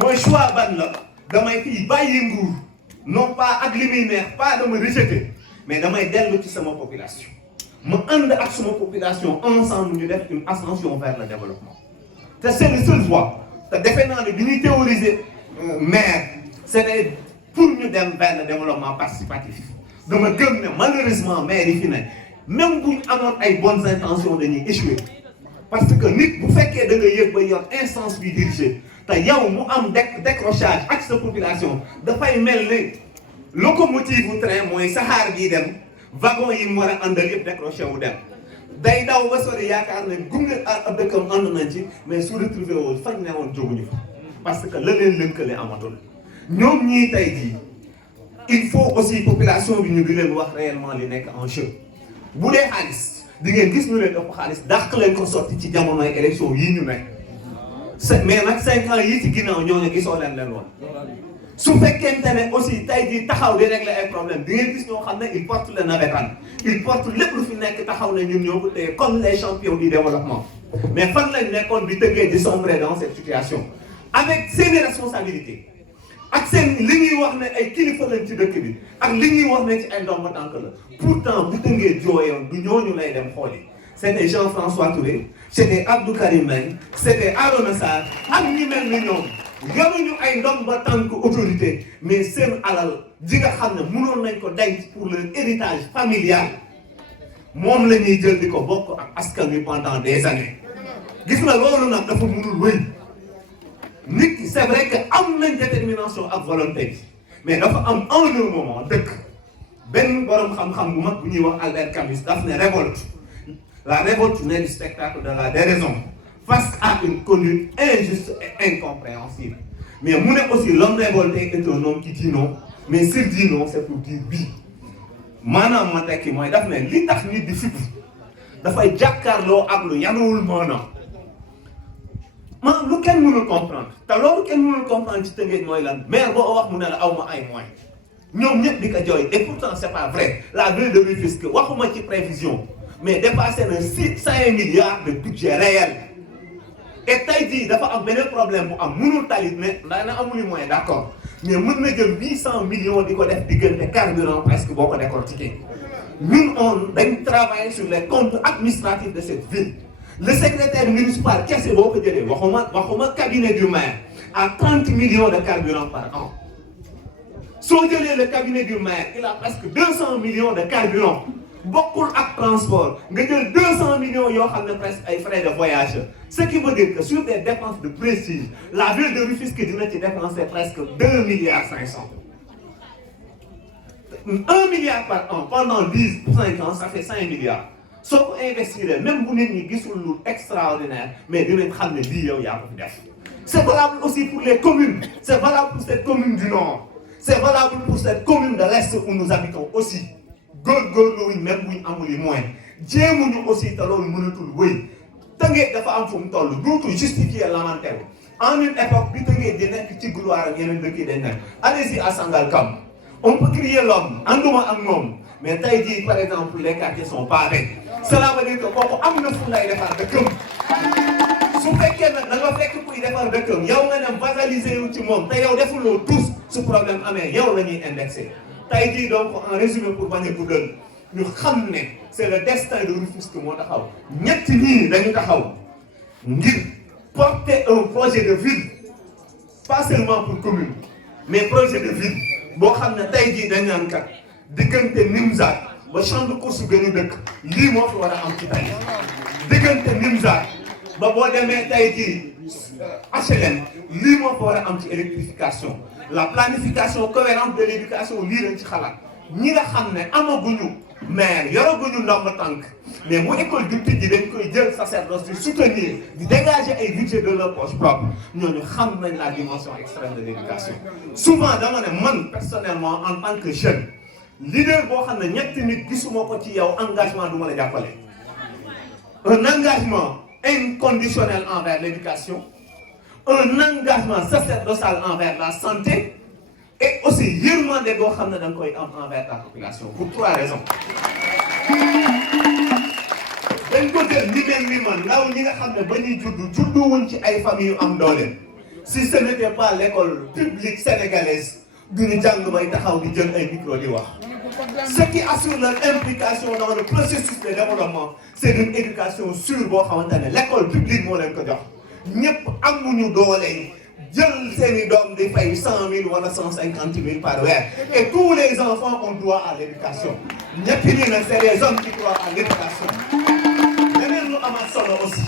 mooy choix ban la damay fii bàyyi nguur non pas ak li muy neex pas dama rejeter mais damay dellu ci sama population ma ànd ak sama population ensemble ñu def une ascension vers le développement te c'est le seul voie te defe naa ne bi ñuy théoriser maire c'était pour ñu dem vers le développement participatif dama gëm ne malheureusement maire yi fi ne même bu ñu amoon ay bonnes intentions dañuy échouer parce que nit bu fekkee da nga yëg ba yor instance bi dirigé te yow mu am décrochage ak sa population dafay mel ne locomotive bu train mooy saxaar bii dem wagon yi mu war a àndal yëpp décroché wu dem day daw ba sori yaakaar ne gunge ab dëkkam ànd nañ ci mais su retrouvé woo fañ ne woon jóguñu fa parce que la leen lënkale amatul ñoom ñii tey jii il faut aussi population bi ñu di leen wax réellement li nekk en jeu bu dee xaalis di ngeen gis ñu leen ëpp xaalis dàq leen ko sotti ci jamonoy élection yii ñu nekk mais nag 5 ans yii ci ginnaaw ñooñu gisoo leen woon su fekkente ne aussi tey jii taxaw di régler ay problème di ngeen gis ñoo xam ne ils portent le navétane ils portent lépp lu fi nekk taxaw ne ñun ñoo ko téye comme les champions du développement mais fan lañ nekkoon bi tëggee di sombrer dans cette situation avec seeni responsabilités ak seen li ñuy wax ne ay kilifa lañ ci dëkk bi ak li ñuy wax ne ci ay ndomba tànk la pourtant bu tëngee jooyoon du ñooñu lay dem xooli c'était Jean-François Touré c'était Abdou Karim Mbaye c'était Arona Sarr ak ñi mel ni ñoom yamuñu ay ndomba tànk autorité mais seen alal ji nga xam ne mënoon nañ ko denc pour leur héritage familial moom la ñuy jël di ko bokk ak askan wi pendant des années gis nga loolu nag dafa mënul wéy nit ki c'est vrai que am nañ détermination ak volonté bi mais dafa am en un moment dëkk benn borom xam-xam bu mag bu ñuy wax Albert Camus daf ne révolte la révolte n'est le spectacle de la déraison face à une conduite injuste et incompréhensible mais mu ne aussi l'homme révolté est un homme qui dit non mais s'il dit non c'est pour dire oui maanaam ma tekki mooy daf ne li tax nit di fipp dafay jàkkaarloo ak lu yanuwul maanaam lu kenn mënul comprendre te loolu kenn mënul comprendre ci Tëngéej mooy lan maire boo wax mu ne la aw ma ay moyens ñoom ñëpp di ko jooy et pourtant c'est pas vrai la ville de Rufisque waxuma ci prévision mais dépassé na 5 milliards de budget réel et tey jii dafa am beneen problème bu am mënul talit mais ndax na amul moyen d'accord mais mën na jël 800 millions di ko def diggante carburant presque boo ko décortiqué ñun dañ travailler sur les comptes administratifs de cette ville le secrétaire municipal kese boo ko jëlee waxuma cabinet du maire à 30 millions de carburant par an soo jëlee le cabinet du maire il a presque 200 millions de carburant bokkul ak transport nga jël 200 millions yoo xam ne presque ay frais de voyage ce qui veut dire que sur des dépenses de prestige la ville de Rufisque dina ci dépenser presque 2 milliards 500 1 milliard par an pendant 5 ans ça fait 5 milliards soo ko investir même bu nit ñi gisul lu extraordinaire mais dinañ xam ne lii yow yaa ko fi def c'est valable aussi pour les communes c'est valable pour cette commune du nord c'est valable pour cette commune de l'est où nous habitons aussi góorgóorlu wuñ même buñ amul yi moyen jéemuñu aussi te loolu mënatul wëy Tëngéej dafa am fu mu toll dootul justifier lamentaire en une époque bi Tëngéej di nekk ci gloire ak yeneen dëkk yi dañ nekk allez-y à Sangalkam on peut crier l'homme ànduma ak moom mais tey jii par exemple les quartiers sont pavés cela veut dire que kooku am na fu lay defar dëkkam su fekkee nag da nga fekk kuy defar dëkkam yow nga ne basaliser yu ci moom te yow defuloo tous su problème amee yow la ñuy indexé tey jii donc en résumé pour bañ a guddal ñu xam ne c'est le destin de Rufisque moo taxaw ñett ñii dañu taxaw ngir porter un projet de ville pas seulement pour commune mais projet de ville boo xam ne tey jii dañ naan kat diggante Nimzaat ba champ de course gën a dëkk lii moo fi war a am ci tey diggante Nimzaat ba boo demee tey jii HLM lii moo fi war a am ci électrification la planification cohérente de l'éducation lii lañ ci xalaat ñi nga xam ne amaguñu maire yoraguñu ndomba tànk mais bu école du tijji dañ koy jël sacerdoce di soutenir di dégager ay budget de leur poche propre ñooñu xam nañ la dimension extrême de l'éducation souvent dama ne man personnellement en tant que jeune leader boo xam ne ñetti nit gisuma ko ci yow engagement du ma la jàppale un engagement inconditionnel envers l'éducation un engagement sacerdotal envers la santé et aussi yërmande boo xam ne da nga koy am envers la population pour 3 raisons dañ ko jël ni mel ni man ndaw ñi nga xam ne ba ñuy juddu wuñ ci ay famille yu am doole si ce n'était pas l'école publique sénégalaise duñu jàng bay taxaw di jël ay micro di wax ce qui assure leur implication dans le processus de développement c'est une éducation sûre boo xamante ne l'école publique moo leen ko jox ñëpp amuñu doole yi jël seeni doom di fay 100 000 wala 150 000 par weer et tous les enfants ont droit à l'éducation ñetti ñi nag c'est les hommes qui croient à l'éducation leneen lu amaat solo aussi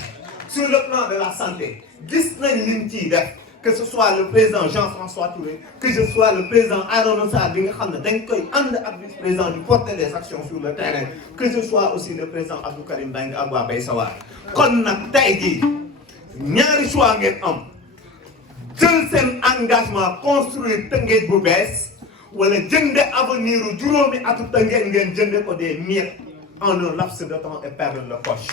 sur le plan de la santé gis nañ liñ ciy def que ce soit le président Jean-François Touré que ce soit le président Arona Sarr bi nga xam ne dañ koy ànd ak vice-président du porter des actions sur le terrain que ce soit aussi le président Abdou Karim Mbengue ak waa Bay Sawar kon nag tey jii ñaari choix ngeen am jël seen engagement construire Tëngéej bu bees wala jënde avenir u juróomi atu Tëngéej ngeen jënde ko des miettes en un laps de temps et perdre le coche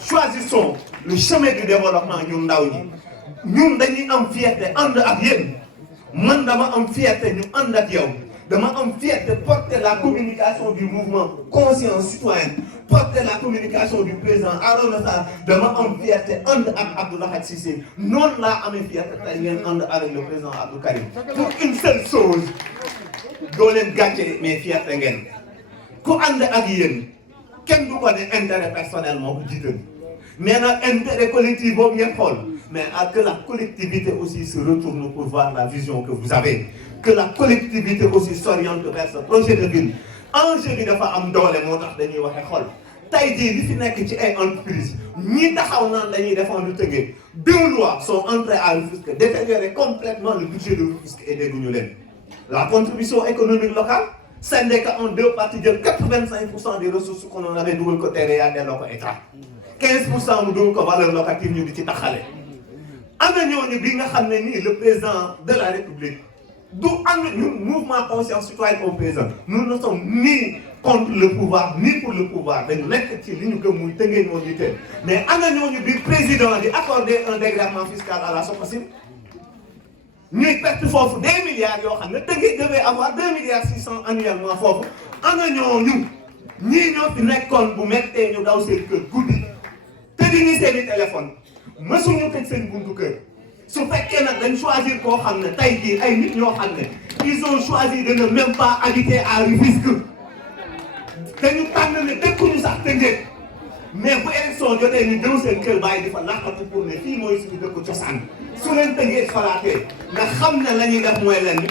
choisissons le chemin du développement ñun ndaw ñi ñun dañuy am fierté ànd ak yéen man dama am fierté ñu ànd ak yow dama am fierté porter la communication du mouvement conscience citoyenne porter la communication du président Arona Sarr dama am fierté ànd ak Abdou Lahad Cissé noonu laa amee fierté tey ngeen ànd avec le président Abdou Karim pour une seule chose doo leen gàcce mais fierté ngeen ku ànd ak yéen kenn du ko ne intérêt personnel moo ko jiital mais nag intérêt collectif boobu ngeen xool mais que la collectivité aussi se retourne pour voir la vision que vous avez que la collectivité aussi s'oriente vers ce projet de ville enjeu bi dafa am doole moo tax dañuy waxe xol tey jii li fi nekk ci ay entreprises ñi taxaw naan dañuy défendre Tëngéej 2 lois sont entrées à Rufisque détériorer complètement le budget de Rufisque et dégguñu leen la contribution économique locale syndicat en 2 parties jël 85% des ressources qu'on avait dugal ko TVA delloo ko état 15% mu dugal ko valeur locative ñu di ci taxale ana ñooñu bi nga xam ne nii le président de la République du am ñun mouvement conscience citoyenne au président nous ne sommes ni contre le pouvoir ni pour le pouvoir dañu nekk ci li ñu gëm muy Tëngéej moo ñu teel mais ana ñooñu bi président di accorder un dégrèvement fiscal à la SOCOCIM ñuy perte foofu des milliards yoo xam ne Tëngéej devait avoir 2 milliards 600 annuellement foofu ana ñooñu ñii ñoo fi nekkoon bu mettee ñu daw seen kër guddi te di ni seeni téléphone mësuñu tëj seen buntu kër su fekkee nag dañ choisir koo xam ne tey jii ay nit ñoo xam ne ils ont choisi de ne même pas habiter à Rufisque dañu tànn ne dëkkuñu sax Tëngéej mais bu élection jotee ñu jëw seen kër bàyyi di fa làqatu pour ne fii mooy suñu dëkku cosaan su leen Tëngéej falaatee nga xam ne la ñuy def mooy lenn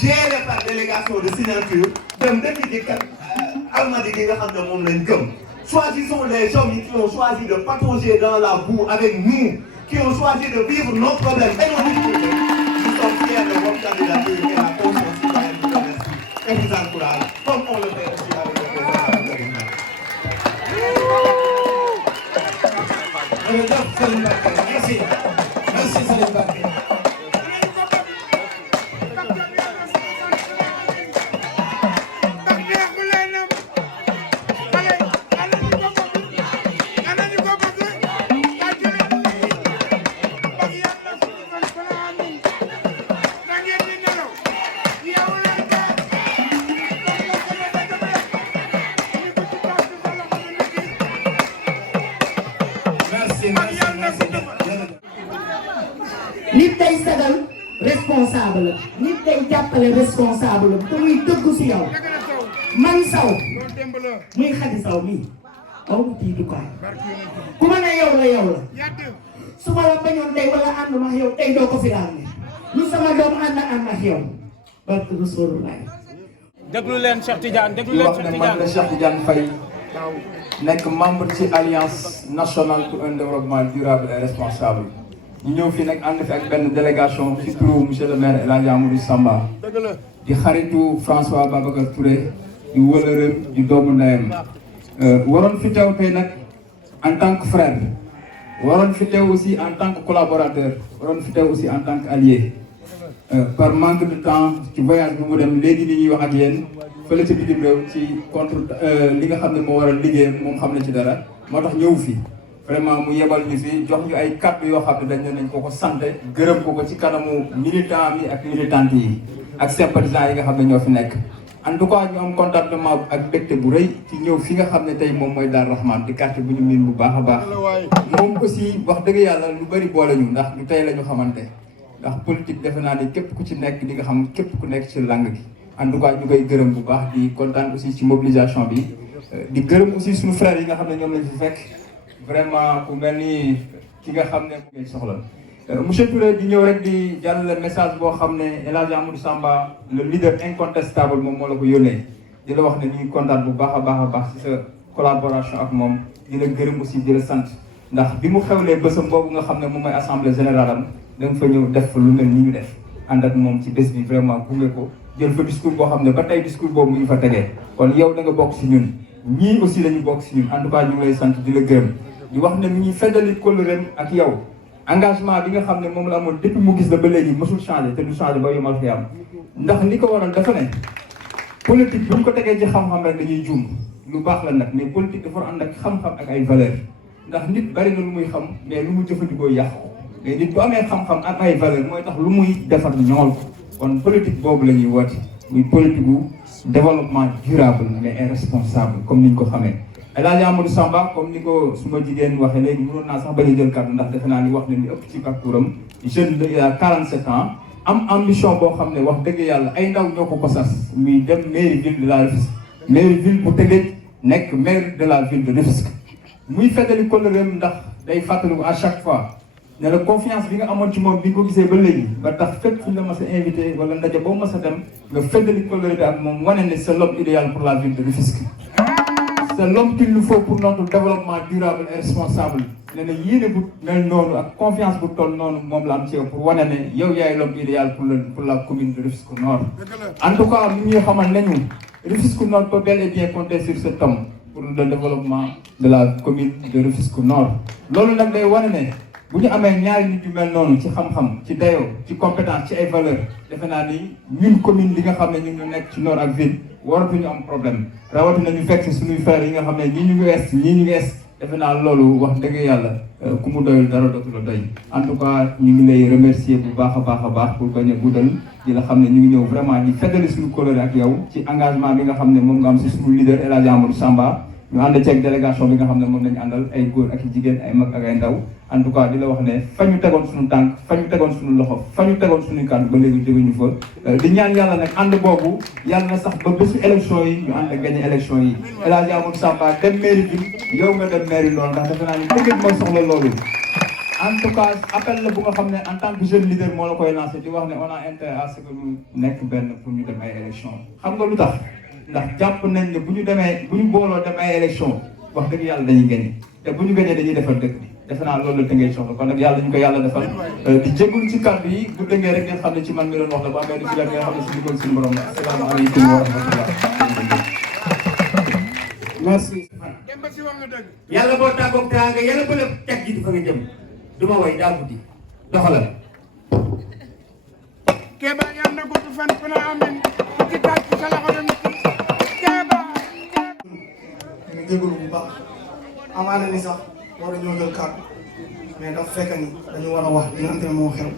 géré par délégation de signature dem dëkk ji kat Almadies gi nga xam ne moom lañ gëm choisissons les hommes qui ont choisi de patauger dans la boue avec nous qui ont choisi de vivre nos problèmes et nos difficultés. Nous sommes fiers de votre candidature et la conscience citoyenne vous remercie et vous encourage, comme on le fait aussi avec le président de la République. Merci. Merci Serigne Mbacké. responsable la nit day jàppale responsable la te muy dëggu si yow man saw muy xadi saw mii aw mu tiitu ko ku ma ne yow la su ma la bañoon tey wala ànd ma yow tey doo ko fi daal ne lu sama doom ànd ak yow barke Rasulullah. déglu leen Cheikh Tidiane déglu leen Cheikh Tidiane. man la Cheikh Tidiane Faye nekk membre ci alliance nationale pour un développement durable et responsable ñu ñëw fii nag ànd fi ak benn délégation ci turu monsieur le maire El Hadji Amadou Samba di xaritu François Babacar Touré di wëlëreem di doomu ndeyam waroon fi teew tey nag en tant que frère waroon fi teew aussi en tant que collaborateur waroon fi teew aussi en tant que allié par manque de temps ci voyage bi mu dem léegi ni ñuy wax ak yéen fële ci bitim réew ci contre li nga xam ne moo waral liggéeyam moom xam ne ci dara moo tax ñëw fi vraiment mu yebal ñu fi jox ñu ay kàddu yoo xam ne dañ ne nañ ko sant gërëm ko ci kanamu militant yi ak militantes yi ak sympathisants yi nga xam ne ñoo fi nekk. en tout cas ñu am contentement ak mbégte bu rëy ci ñëw fi nga xam ne tey moom mooy Darou Rahmane di quartier bu ñu miin bu baax a baax moom aussi wax dëgg yàlla lu bëri boole ñu ndax du tey la ñu xamante ndax politique defe naa ni képp ku ci nekk di nga xam képp ku nekk ci langue gi. en tout cas ñu koy gërëm bu baax di kontaan aussi ci mobilisation bi di gërëm aussi suñu frères yi nga xam ne ñoom lañ fi fekk vraiment ku mel ni ki nga xam ne moom lañ soxla. monsieur Touré di ñëw rek di jàllale message boo xam ne El Hadji Amadou Samba le leader incontestable moom moo la ko yónnee di la wax ne ñu ngi kontaan bu baax a baax ci sa collaboration ak moom di la gërëm aussi di la sant ndax bi mu xewlee bésam boobu nga xam ne moom mooy assemblée générale am da nga fa ñëw def fa lu mel ni ñu def ànd ak moom ci bés bi vraiment gunge ko jël fa discours boo xam ne ba tey discours boobu mu ngi fa tegee kon yow da nga bokk ci ñun ñii aussi dañu bokk ci ñun en tout cas ñu ngi lay sant di la gërëm di wax ne mi ngi feddali kóllëreem ak yow engagement bi nga xam ne moom la amoon depuis mu gis la ba léegi mësul changé te du changé ba yomal fi am ndax li ko waral dafa ne politique bu ñu ko tegee ci xam-xam rek dañuy juum lu baax la nag mais politique dafa ànd ak xam-xam ak ay valeur ndax nit bari na lu muy xam mais lu mu jëfandikoo yàq ko mais nit bu amee xam-xam ak ay valeur mooy tax lu muy defar ñoŋol ko kon politique boobu la ñuy woote muy politique gu développement durable mais responsable comme ni ñu ko xamee. El Hadji Amadou Samba comme ni ko suma jigéen waxee léegi mënoon naa sax bañ a jël kàddu ndax defe naa ni wax na ni ëpp ci parcours am jeune la il a 47 ans am ambition boo xam ne wax dëgg yàlla ay ndaw ñoo ko sas muy dem mairie ville de la Rufisque mairie ville bu Tëngéej nekk maire de la ville de Rufisque muy feddali kóllëreem ndax day fàttaliku à chaque fois ne la confiance bi nga amoon ci moom bi nga ko gisee ba léegi ba tax fépp fu ñu la mas a invité wala ndaje boo mas a dem nga feddali kóllëre bi ak moom wane ne c'est l'homme idéal pour la ville de Rufisque. C'est l'homme qu'il nous faut pour notre développement durable et responsable nee na yéene bu mel noonu ak confiance bu toll noonu moom la am ci yow pour wane ne yow yaay l'homme idéal pour la commune de Rufisque Nord. En tout cas mi ngi xamal nañu Rufisque Nord peut bel et bien compter sur cet homme pour le développement de la commune de Rufisque Nord. loolu nag day wane ne bu ñu amee ñaari nit yu mel noonu ci xam-xam ci dayoo ci compétence ci ay valeurs defe naa ni ñun commune li nga xam ne ñun ñu nekk ci nord ak ville waratuñu am problème rawatina ñu fekk suñuy frères yi nga xam ne ñii ñu ngi est ñii ñu ngi est defe naa loolu wax dëgg yàlla ku mu doyul dara dootu la doy. en tout cas ñu ngi lay remercier bu baax a baax pour bañ a guddal di la xam ne ñu ngi ñëw vraiment di feddali suñu kóllëre ak yow ci engagement bi nga xam ne moom nga am si suñu leader El Hadji Amadou Samba ñu ànd ceeg délégation bi nga xam ne moom lañu àndal ay góor ak i jigéen ay mag ak ay ndaw. en tout cas di la wax ne fa ñu tegoon suñu tànk fa ñu tegoon suñu loxo fa ñu tegoon suñu kàddu ba léegi jóguñu fa di ñaan yàlla nag ànd boobu yàlla na sax ba bésu élection yi ñu ànd ak gagné élection yi El Hadji Amadou Samba dem mairie bi yow nga dem mairie loolu ndax defe naa ni Tëngéej mooy soxla loolu en tout cas appel la bu nga xam ne en tant que jeune leader moo la koy lancé di wax ne on a intérêt à ce que ñu nekk benn pour ñu dem ay élection xam nga lu tax ndax jàpp nañ ne bu ñu booloo dem ay élection wax dëgg yàlla dañuy gagné te bu ñu gagné dañuy defal dëkk bi defe naa loolu la Tëngéej soxla kon nag yàlla ñu ko yàlla defal di jégalu ci kàddu yi bu dëngee rek ngeen xam ne ci man mi doon wax la bu amee lu ci la ngeen xam ne si dugal suñu borom la asalaamaaleykum wa rahmatullah. merci. yàlla boo tàggoog tànga yàlla ba la teg ji fa nga jëm du ma way daa guddi doxalal. Kéba yal na gudd fan ku ne amin ci tàcc sa loxo dem ci Kéba. ñu jégalu bu baax amaana ni sax war a ñoo jël kàddu mais dafa fekk ni dañu war a wax li nga xam ne moo xew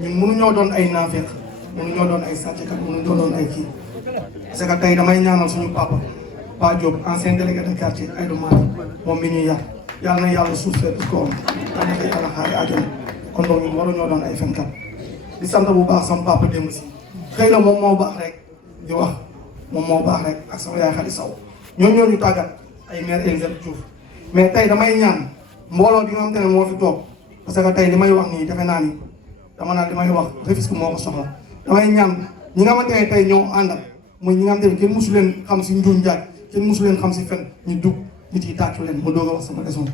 ñun mënuñoo doon ay naafeq mënuñoo doon ay sàcckat mënuñoo doon ay kii parce que tey damay ñaanal suñu papa Pa Diop ancien délégué de quartier Aïdou Mali moom mi ñuy yar yàlla na yàlla suuf see ko am te nekk yàlla xaari àjjana kon donc ñun waruñoo doon ay fenkat di sant bu baax sama papa démb si xëy na moom moo baax rek di wax moom moo baax rek ak sama yaay Khady Sow ñoo ñu tàggat ay maire Elisabeth Diouf mais tey damay ñaan mbooloo bi nga xam te ne moo fi toog parce que tey li may wax nii defe naa ni dama naan li may wax Rufisque moo ko soxla damay ñaan ñi nga xamante ne tey ñoo àndal mooy ñi nga xamante ne kenn mosu leen xam si njuuñ njaaj kenn mosu leen xam si fen ñu dugg nit yi tàccu leen ma doog a wax sama raison.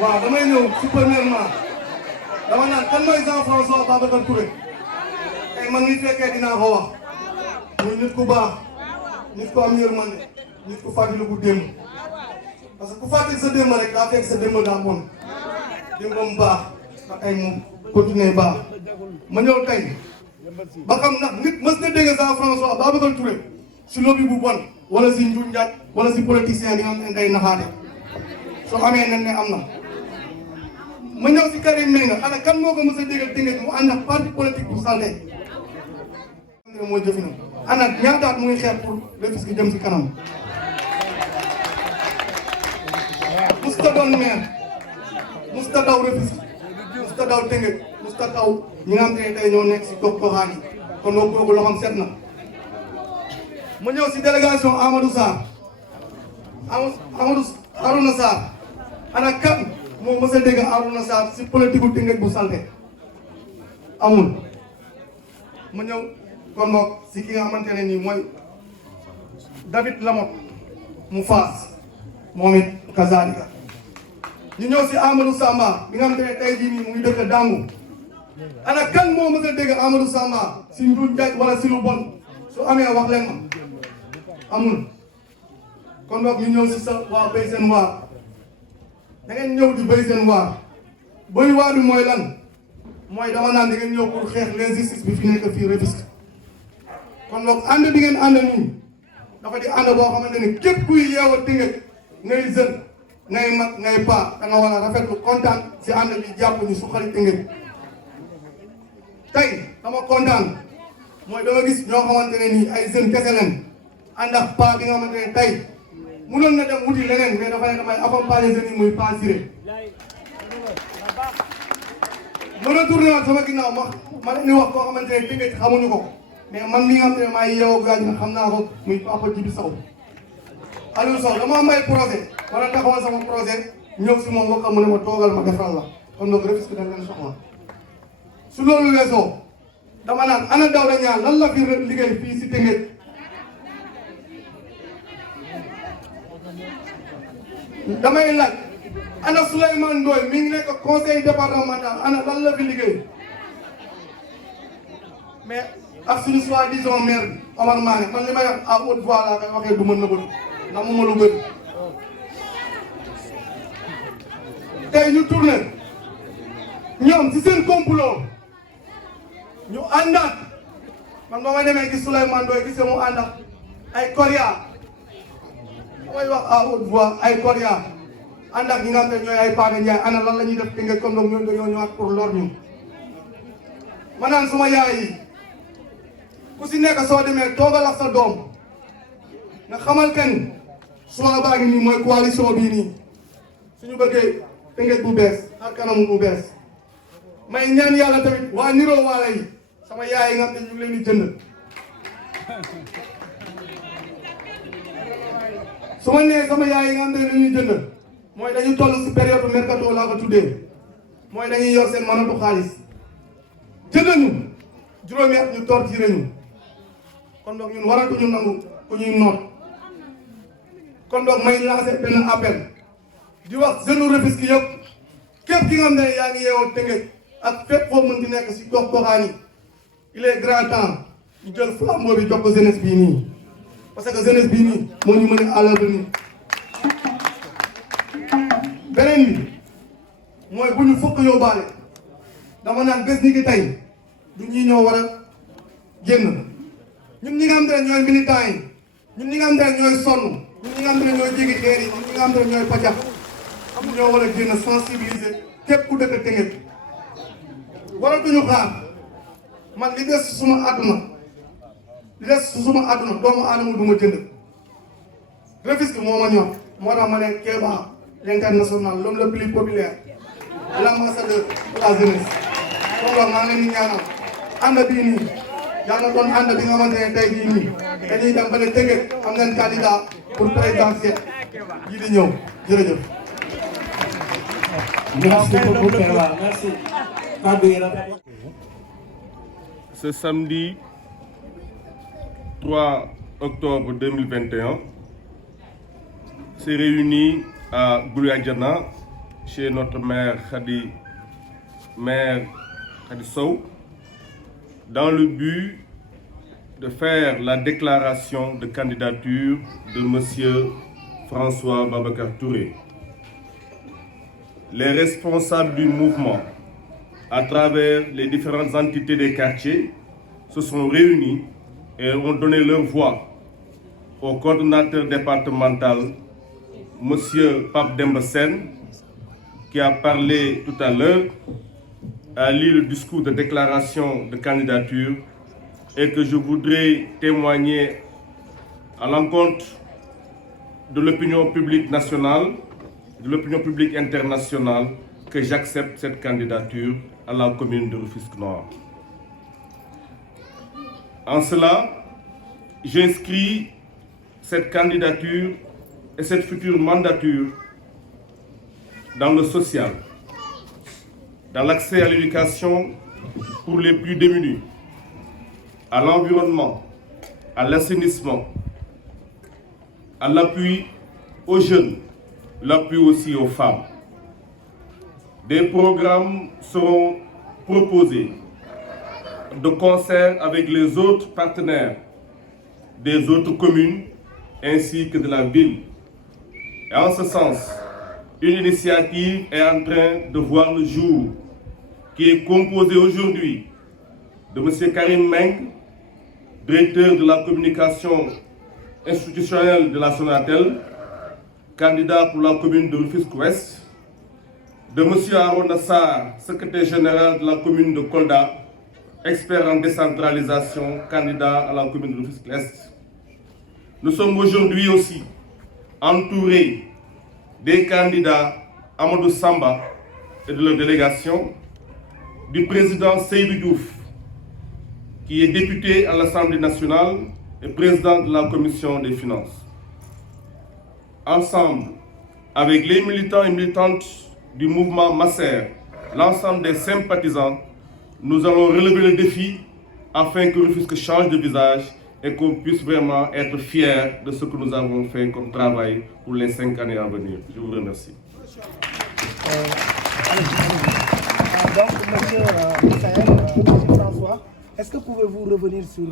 waaw damay ñëw si premièrement dama naan kan mooy Jean-François Babacar Touré tey man mi fekkee dinaa ko wax muy nit ku baax nit ku am yërmande nit ku fàttaliku démb parce que ku fàttali sa démb rek daa fekk sa démb daa bon démbam baax ba tey mu continuer baax ma ñëw tey ba xam nag nit mës na dégg Jean-François Babacar Touré si lobby bu bon wala si njuuñ njaaj wala si politicien bi nga xam ne day naxaate soo amee nen ne am na ma ñëw si Karim Menga ana kan moo ko mos a déggal Tëngéej mu ànd ak parti politique bu salte mooy jëfinam ana ñaataat muy xeex pour Rufisque jëm si kanam musta doon maire musta daw Rufisque musta daw Tëngéej musta daw ñi nga xam te ne tey ñoo nekk si gox goxaan yi kon loolu kooku loxoom set na ma ñëw si délégation Amadou Sarr Amadou Arouna Sarr ana kan moo mës a dégg Arouna Sarr si politique gu Tëngéej bu salte amul ma ñëw kon boog si ki nga xamante ne nii mooy David Lamotte mu Fass moom it kazalika ñu ñëw si Amadou Samba bi nga xamante ne tey jii nii mu ngi dëkk Dangu ana kan moo mës a dégg Amadou Samba si njuuj njaaj wala si lu bon su amee wax leen ma amul kon boog ñu ñëw si sa waa béy seen waar da ngeen ñëw di béy seen waar béy waar bi mooy lan mooy dama naan da ngeen ñëw pour xeex l'injustice bi fi nekk fii Rufisque kon boog ànd bi ngeen ànd nii dafa di ànd boo xamante ni képp kuy yeewal Tëngéej ngay jeune ngay mag ngay paa da nga war a rafetlu kontaan si ànd bi jàpp ñu suqali Tëngéej tey dama kontaan mooy dama gis ñoo xamante ne nii ay jeunes kese leen ànd ak paa bi nga xamante ne tey mënoon na dem wuti leneen mais dafa ne damay accompagner jeunes yi muy Paa Siré mën a tourné waat sama ginnaaw ma leen di wax koo xamante ne Tëngéej xamuñu ko mais man mi nga xamante ne maa ngi yeewoo gaaj na xam naa ko muy Papa Djibi Sow Aliou Sow dama am ay projet wala taxawal sama projet ñëw si moom wax mu ne ma toogal ma defal la kon donc Rufisque dañ leen soxla su loolu weesoo dama naan ana Daouda Niang lan la fi liggéey fii si Tëngéej damay laaj ana Souleymane Ndoye mi ngi nekk conseil départemental ana lan la fi liggéey mais ak suñu soi-disant maire Omar Mané man li may wax à haute voix laa koy waxee du mën na ko ndax mu ma lu bëri tey ñu tourné ñoom si seen complot ñu àndaat man ba ma demee gis Souleymane Ndoye gis mu àndaat ay Korea mooy wax à haute voix ay Korea ànd ak ñi nga xam ne ñooy ay Paane Ndiaye ana lan la ñuy def Tëngéej comme donc ñoom dañoo ñëwaat pour lor ñu ma naan suma yaay yi ku si nekk soo demee toogal ak sa doom nga xamal kenn soit baa ngi nii mooy coalition bii nii suñu bëggee Tëngéej bu bees ak kanamu bu bees may ñaan yàlla tamit waa niroo waala yi sama yaay yi nga xam ne ñu ngi leen di jënd su ma nee sama yaay yi nga xam ne dañuy jënd mooy dañu toll si période mercato laa ko tuddee mooy dañuy yor seen mënatu xaalis jënd ñu juróomi at ñu torturé ñu kon donc ñun waratuñu nangu ku ñuy noot kon donc may lancé benn appel di wax jeune Rufisque yëpp képp ki nga xam ne yaa ngi yeewoo Tëngéej ak fépp foo mën di nekk si gox goxaan yi il est grand temps ñu jël flambeau bi jox ko jeunesse bii nii parce que jeunesse bii nii moo ñu mën a à l'avenir beneen bi mooy bu ñu fokk yóbbaale dama naan bés ni ki tey du ñuy ñëw war a génn ñun ñi nga xam te ne ñooy militants yi ñun ñi nga xam te ne ñooy sonn ñun ñi nga xam te ne ñooy jéggi xeer yi ñun ñi nga xam te ne ñooy pajax am ñoo war a génn sensibiliser képp ku dëkk Tëngéej waratuñu xaar man li des suma àdduna doomu aadama du ma jënd Rufisque moo ma ñor moo tax ma ne Kéba l'international l'homme le plus populaire l'ambassadeur de la jeunesse kon wax maa ngi leen di ñaanal ànd bii nii yàlla doon ànd bi nga xamante ne tey bii nii dañuy dem ba ne Tëngéej am ngeen candidat pour présidentiel yi di ñëw jërëjëf. Merci beaucoup Kéba, merci. Ce samedi 3 octobre 2021 s'est réuni à Gouliadjana chez notre maire Khady Sow dans le but de faire la déclaration de candidature de Monsieur François Babacar Touré. Les responsables du mouvement, à travers les différentes entités des quartiers, se sont réunis et ont donné leur voix au coordonnateur départemental, Monsieur Pape Demba Sène, qui a parlé tout à l'heure, a lu le discours de déclaration de candidature et que je voudrais témoigner à l'encontre de l'opinion publique nationale, de l'opinion publique internationale, que j'accepte cette candidature à la commune de Rufisque-Nord. En cela, j'inscris cette candidature et cette future mandature dans le social, dans l'accès à l'éducation pour les plus démunis, à l'environnement, à l'assainissement, à l'appui aux jeunes, l'appui aussi aux femmes. Des programmes seront proposés de concert avec les autres partenaires des autres communes ainsi que de la ville. Et en ce sens, une initiative est en train de voir le jour qui est composée aujourd'hui de M. Karim Meng, directeur de la communication institutionnelle de la Sonatel, candidat pour la commune de Rufisque-Ouest, de M. Arona Sarr, secrétaire général de la commune de Kolda, expert en décentralisation, candidat à la commune de Rufisque-Est. Nous sommes aujourd'hui aussi entourés des candidats Amadou Samba et de leur délégation, du président Seydou Diouf, qui est député à l'Assemblée nationale et président de la commission des finances. Ensemble, avec les militants et militantes du mouvement Masser, l'ensemble des sympathisants, nous allons relever le défi afin que Rufisque change de visage et qu'on puisse vraiment être fiers de ce que nous avons fait comme travail pour les 5 années à venir. Je vous remercie. Donc, M. François, est-ce que pouvez-vous revenir sur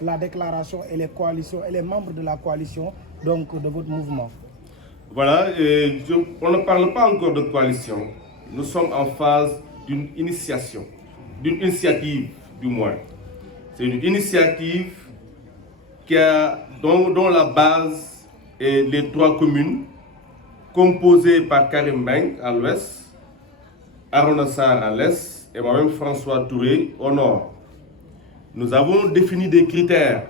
la déclaration et les coalitions et les membres de la coalition donc, de votre mouvement? Voilà, on ne parle pas encore de coalition. Nous sommes en phase d'une initiation, d'une initiative du moins. C'est une initiative dont la base est les 3 communes composées par Karim Beng à l'ouest, Arona Sarr à l'est et moi-même François Touré au nord. Nous avons défini des critères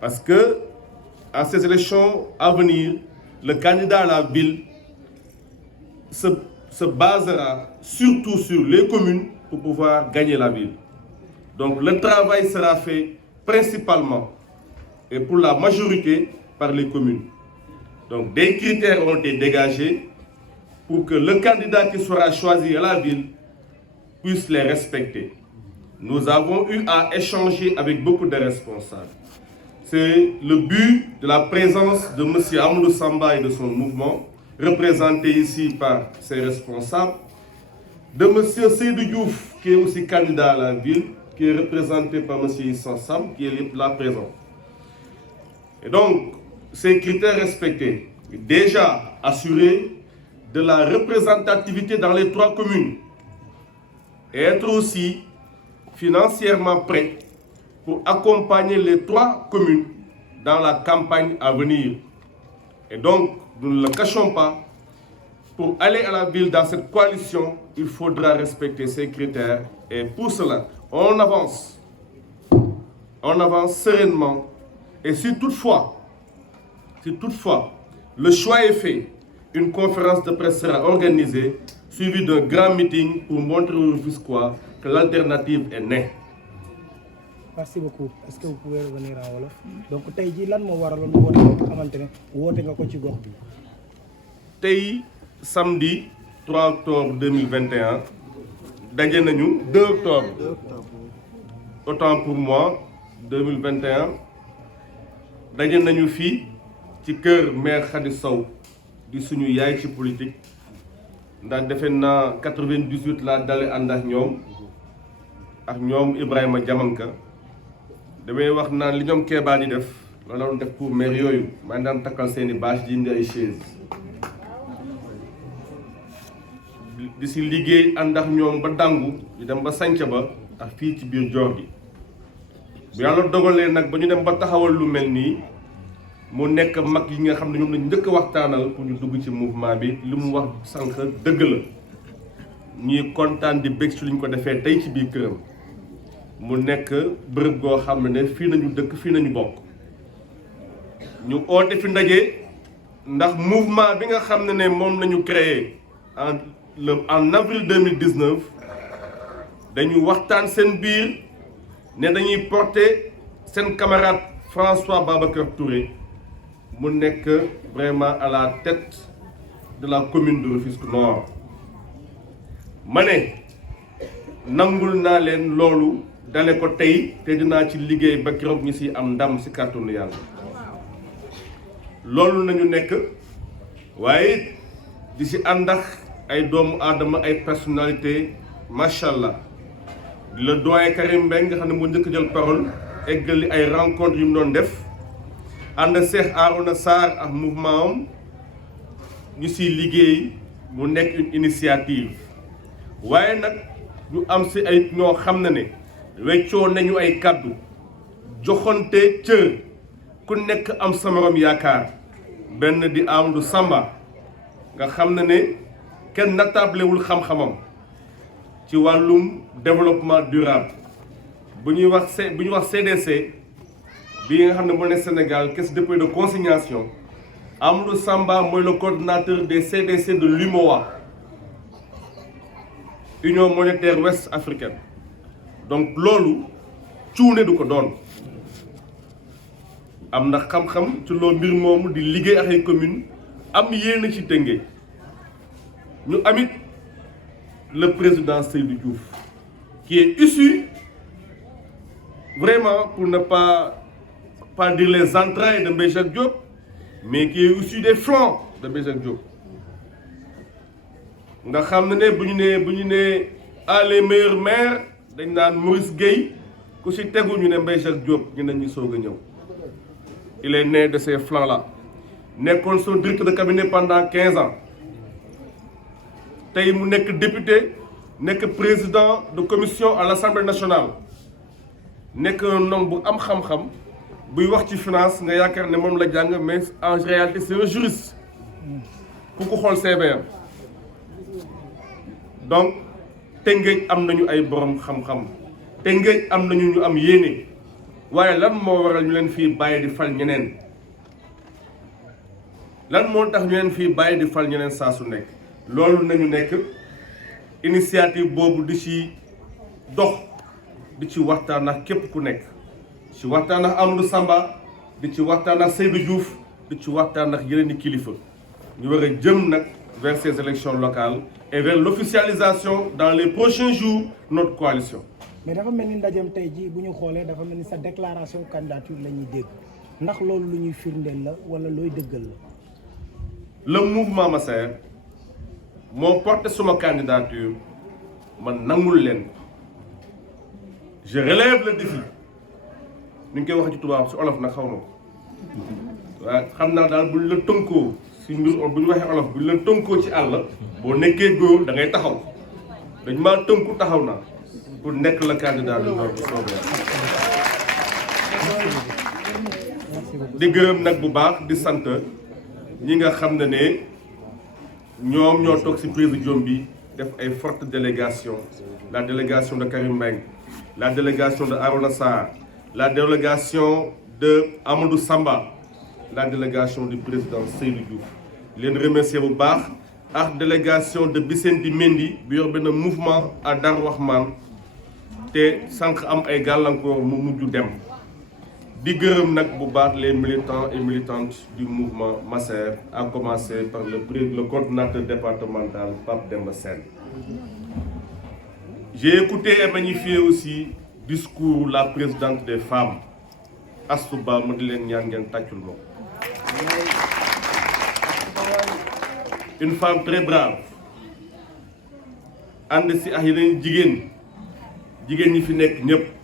parce que à ces élections à venir, le candidat à la ville se basera surtout sur les communes pour pouvoir gagner la ville. Donc le travail sera fait principalement et pour la majorité par les communes. Donc des critères ont été dégagés pour que le candidat qui sera choisi à la ville puisse les respecter. Nous avons eu à échanger avec beaucoup de responsables. C'est le but de la présence de M. Amadou Samba et de son mouvement, représenté ici par ses responsables, de M. Seydou Diouf, qui est aussi candidat à la ville, qui est représenté par M. Issa Sam, qui est là présent. Et donc, ces critères respectés, déjà assurés de la représentativité dans les 3 communes, et être aussi financièrement prêt pour accompagner les 3 communes dans la campagne à venir. Et donc, nous ne le cachons pas, pour aller à la ville dans cette coalition, il faudra respecter ces critères. Et pour cela, on avance sereinement. Et si toutefois, le choix est fait, une conférence de presse sera organisée, suivie d'un grand meeting pour montrer aux Rufisquois que l'alternative est née. Merci beaucoup. Est-ce que vous pouvez revenir en wolof? Donc tey jii lan moo waraloon woote nga xamante ne woote nga ko ci gox bi. Tey samedi 3 octobre 2021 daje nañu 2 octobre. Autant pour moi 2021 daje nañu fii ci kër maire Khady Sow di suñu yaay ci politique ndax defe naa 98 laa dale ànd ak ñoom Ibrahima Diamanka. damay wax naan li ñoom Kéba di def loolu la doon def pour maire yooyu maa daan takkal seeni bâche di indi ay chaise di si liggéey ànd ak ñoom ba dangu di dem ba sanca ba ak fii ci biir joor gi bu yàlla dogalee nag ba ñu dem ba taxawal lu mel nii mu nekk mag yi nga xam ne ñoom lañ njëkk a waxtaanal pour ñu dugg ci mouvement bi li mu wax sànq dëgg la ñuy kontaan di bég ci luñ ko defee tey ci biir këram mu nekk bërëb goo xam ne fii nañu dëkk fii nañu bokk ñu oote fi ndaje ndax mouvement bi nga xam ne moom nañu créé en avril 2019 dañu waxtaan seen biir ne dañuy porter seen camarade François Babacar Touré mu nekk vraiment à la tête de la commune de Rufisque Nord ma ne nangul naa leen loolu dale ko tey te dinaa ci liggéey ba keroog ñu si am ndam si kàttanu yàlla loolu nañu nekk waaye di si ànd ak ay doomu aadama ay personnalité macha allah le doyen Karim Mbengue nga xam ne moo njëkk jël parole eggali ay rencontre yu mu doon def ànd Cheikh Arona Sarr ak mouvement am ñu siy liggéey mu nekk une initiative waaye nag ñu am si ay ñoo xam ne weccoo nañu ay kàddu joxonte cër ku nekk am sa morom yaakaar benn di Amadou Samba nga xam ne kenn natablewul xam-xamam ci wàllum développement durable bu ñuy wax CDC bi nga xam ne moo ne Sénégal caisse de dépôt de consignation Amadou Samba mooy le coordinateur des CDC de l'UMOA Union monétaire ouest africaine donc loolu cuune du ko doon am na xam-xam ci loo mbir moomu di liggéey ak ay commune am yéen ci Tëngéej ñu amit le président Seydou Diouf qui est issu vraiment pour ne pas dire les entrailles de Mbaye Jacques Diop mais qui est issu des flancs de Mbaye Jacques Diop nga xam ne bu ñu ne les meilleurs maires dañ naan Maurice Gueye ku si tegu ñu ne Mbaye Jacques Diop ñu ne ñu soog a ñëw il est né de ces flancs là nekkoon son directeur de cabinet pendant 15 ans tey mu nekk député nekk président de commission à l'Assemblée nationale nekk un homme bu am xam-xam buy wax ci finance nga yaakaar ne moom la jàng mais en réalité c'est un juriste ku ko xool CVM donc Tëngéej am nañu ay borom xam-xam Tëngéej am nañu ñu am yéene waaye lan moo waral ñu leen fii bàyyi di fal ñeneen lan moo tax ñu leen fii bàyyi di fal ñeneen saa su nekk loolu nañu nekk initiative boobu di ci dox di ci waxtaan ak képp ku nekk ci waxtaan ak Amadou Samba di ci waxtaan ak Seydou Diouf di ci waxtaan ak yeneen i kilifa ñu war a jëm nag vers ces élections locales et vers l'officialisation dans les prochains jours de notre coalition. mais dafa mel ni ndajem tey jii bu ñu xoolee dafa mel ni sa déclaration candidature la ñuy dégg ndax loolu lu ñuy firndeel la wala looy dëggal la. le mouvement Massaer moo porté suma candidature man nangul leen je relève le défi ni ñu koy wax ci tubaab si olof nag xaw ma ko waaye xam naa daal buñ la tënkoo si mbir bu ñu waxee olof buñ la tënkoo ci àll boo nekkee góor da ngay taxaw dañ maa tënku taxaw naa pour nekk la candidat bi loolu soobee di gërëm nag bu baax di sant ñi nga xam ne ñoom ñoo toog ci présidium bi def ay forte délégation, la délégation de Karim Mbengue, la délégation de Arona Sarr, la délégation de Amadou Samba, la délégation du président Seydou Diouf. leen remercier bu baax ak délégation de Bicendi Mendy bi yor benn mouvement à Darou Rahmane te sànq am ay gàllankoor mu mujj dem di gërëm nag bu baax les militants et militantes du mouvement Masser, à commencer par le coordinateur départemental Pape Demba Sène. J'ai écouté et magnifié aussi discours de la présidente des femmes Astou Ba ma di leen ñaan ngeen tàccul ma. Une femme très brave ànd si ak yeneen jigéen ñi fi nekk ñëpp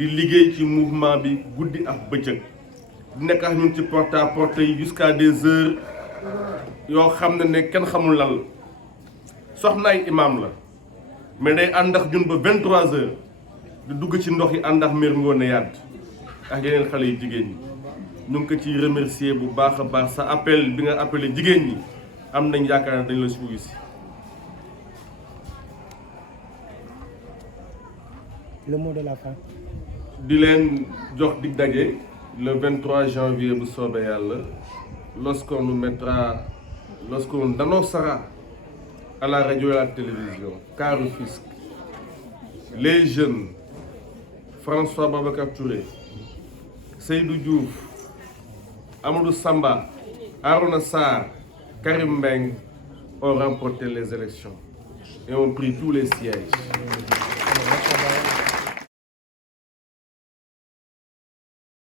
di liggéey ci mouvement bi guddi ak bëccëg di nekk ak ñun ci porte à porte yi jusqu'à des heures yoo xam ne kenn xamul lan la soxnaay imam la mais day ànd ak ñun ba 23 heures di dugg ci ndox yi ànd ak Mère Ngoné Yade ak yeneen xale yu jigéen ñi ñu ngi ko ciy remercier bu baax a baax sa appel bi nga appelé jigéen ñi am nañ yaakaar ne dañ la si wuyu si. Le mot de la fin. di leen jox dig daje le 23 janvier bu soobee yàlla lorsqu'on annoncera à la radio et à la télévision qu'à Rufisque les jeunes François Babacar Touré, Seydou Diouf, Amadou Samba, Arona Sarr, Karim Mbengue ont remporté les élections et ont pris tous les sièges.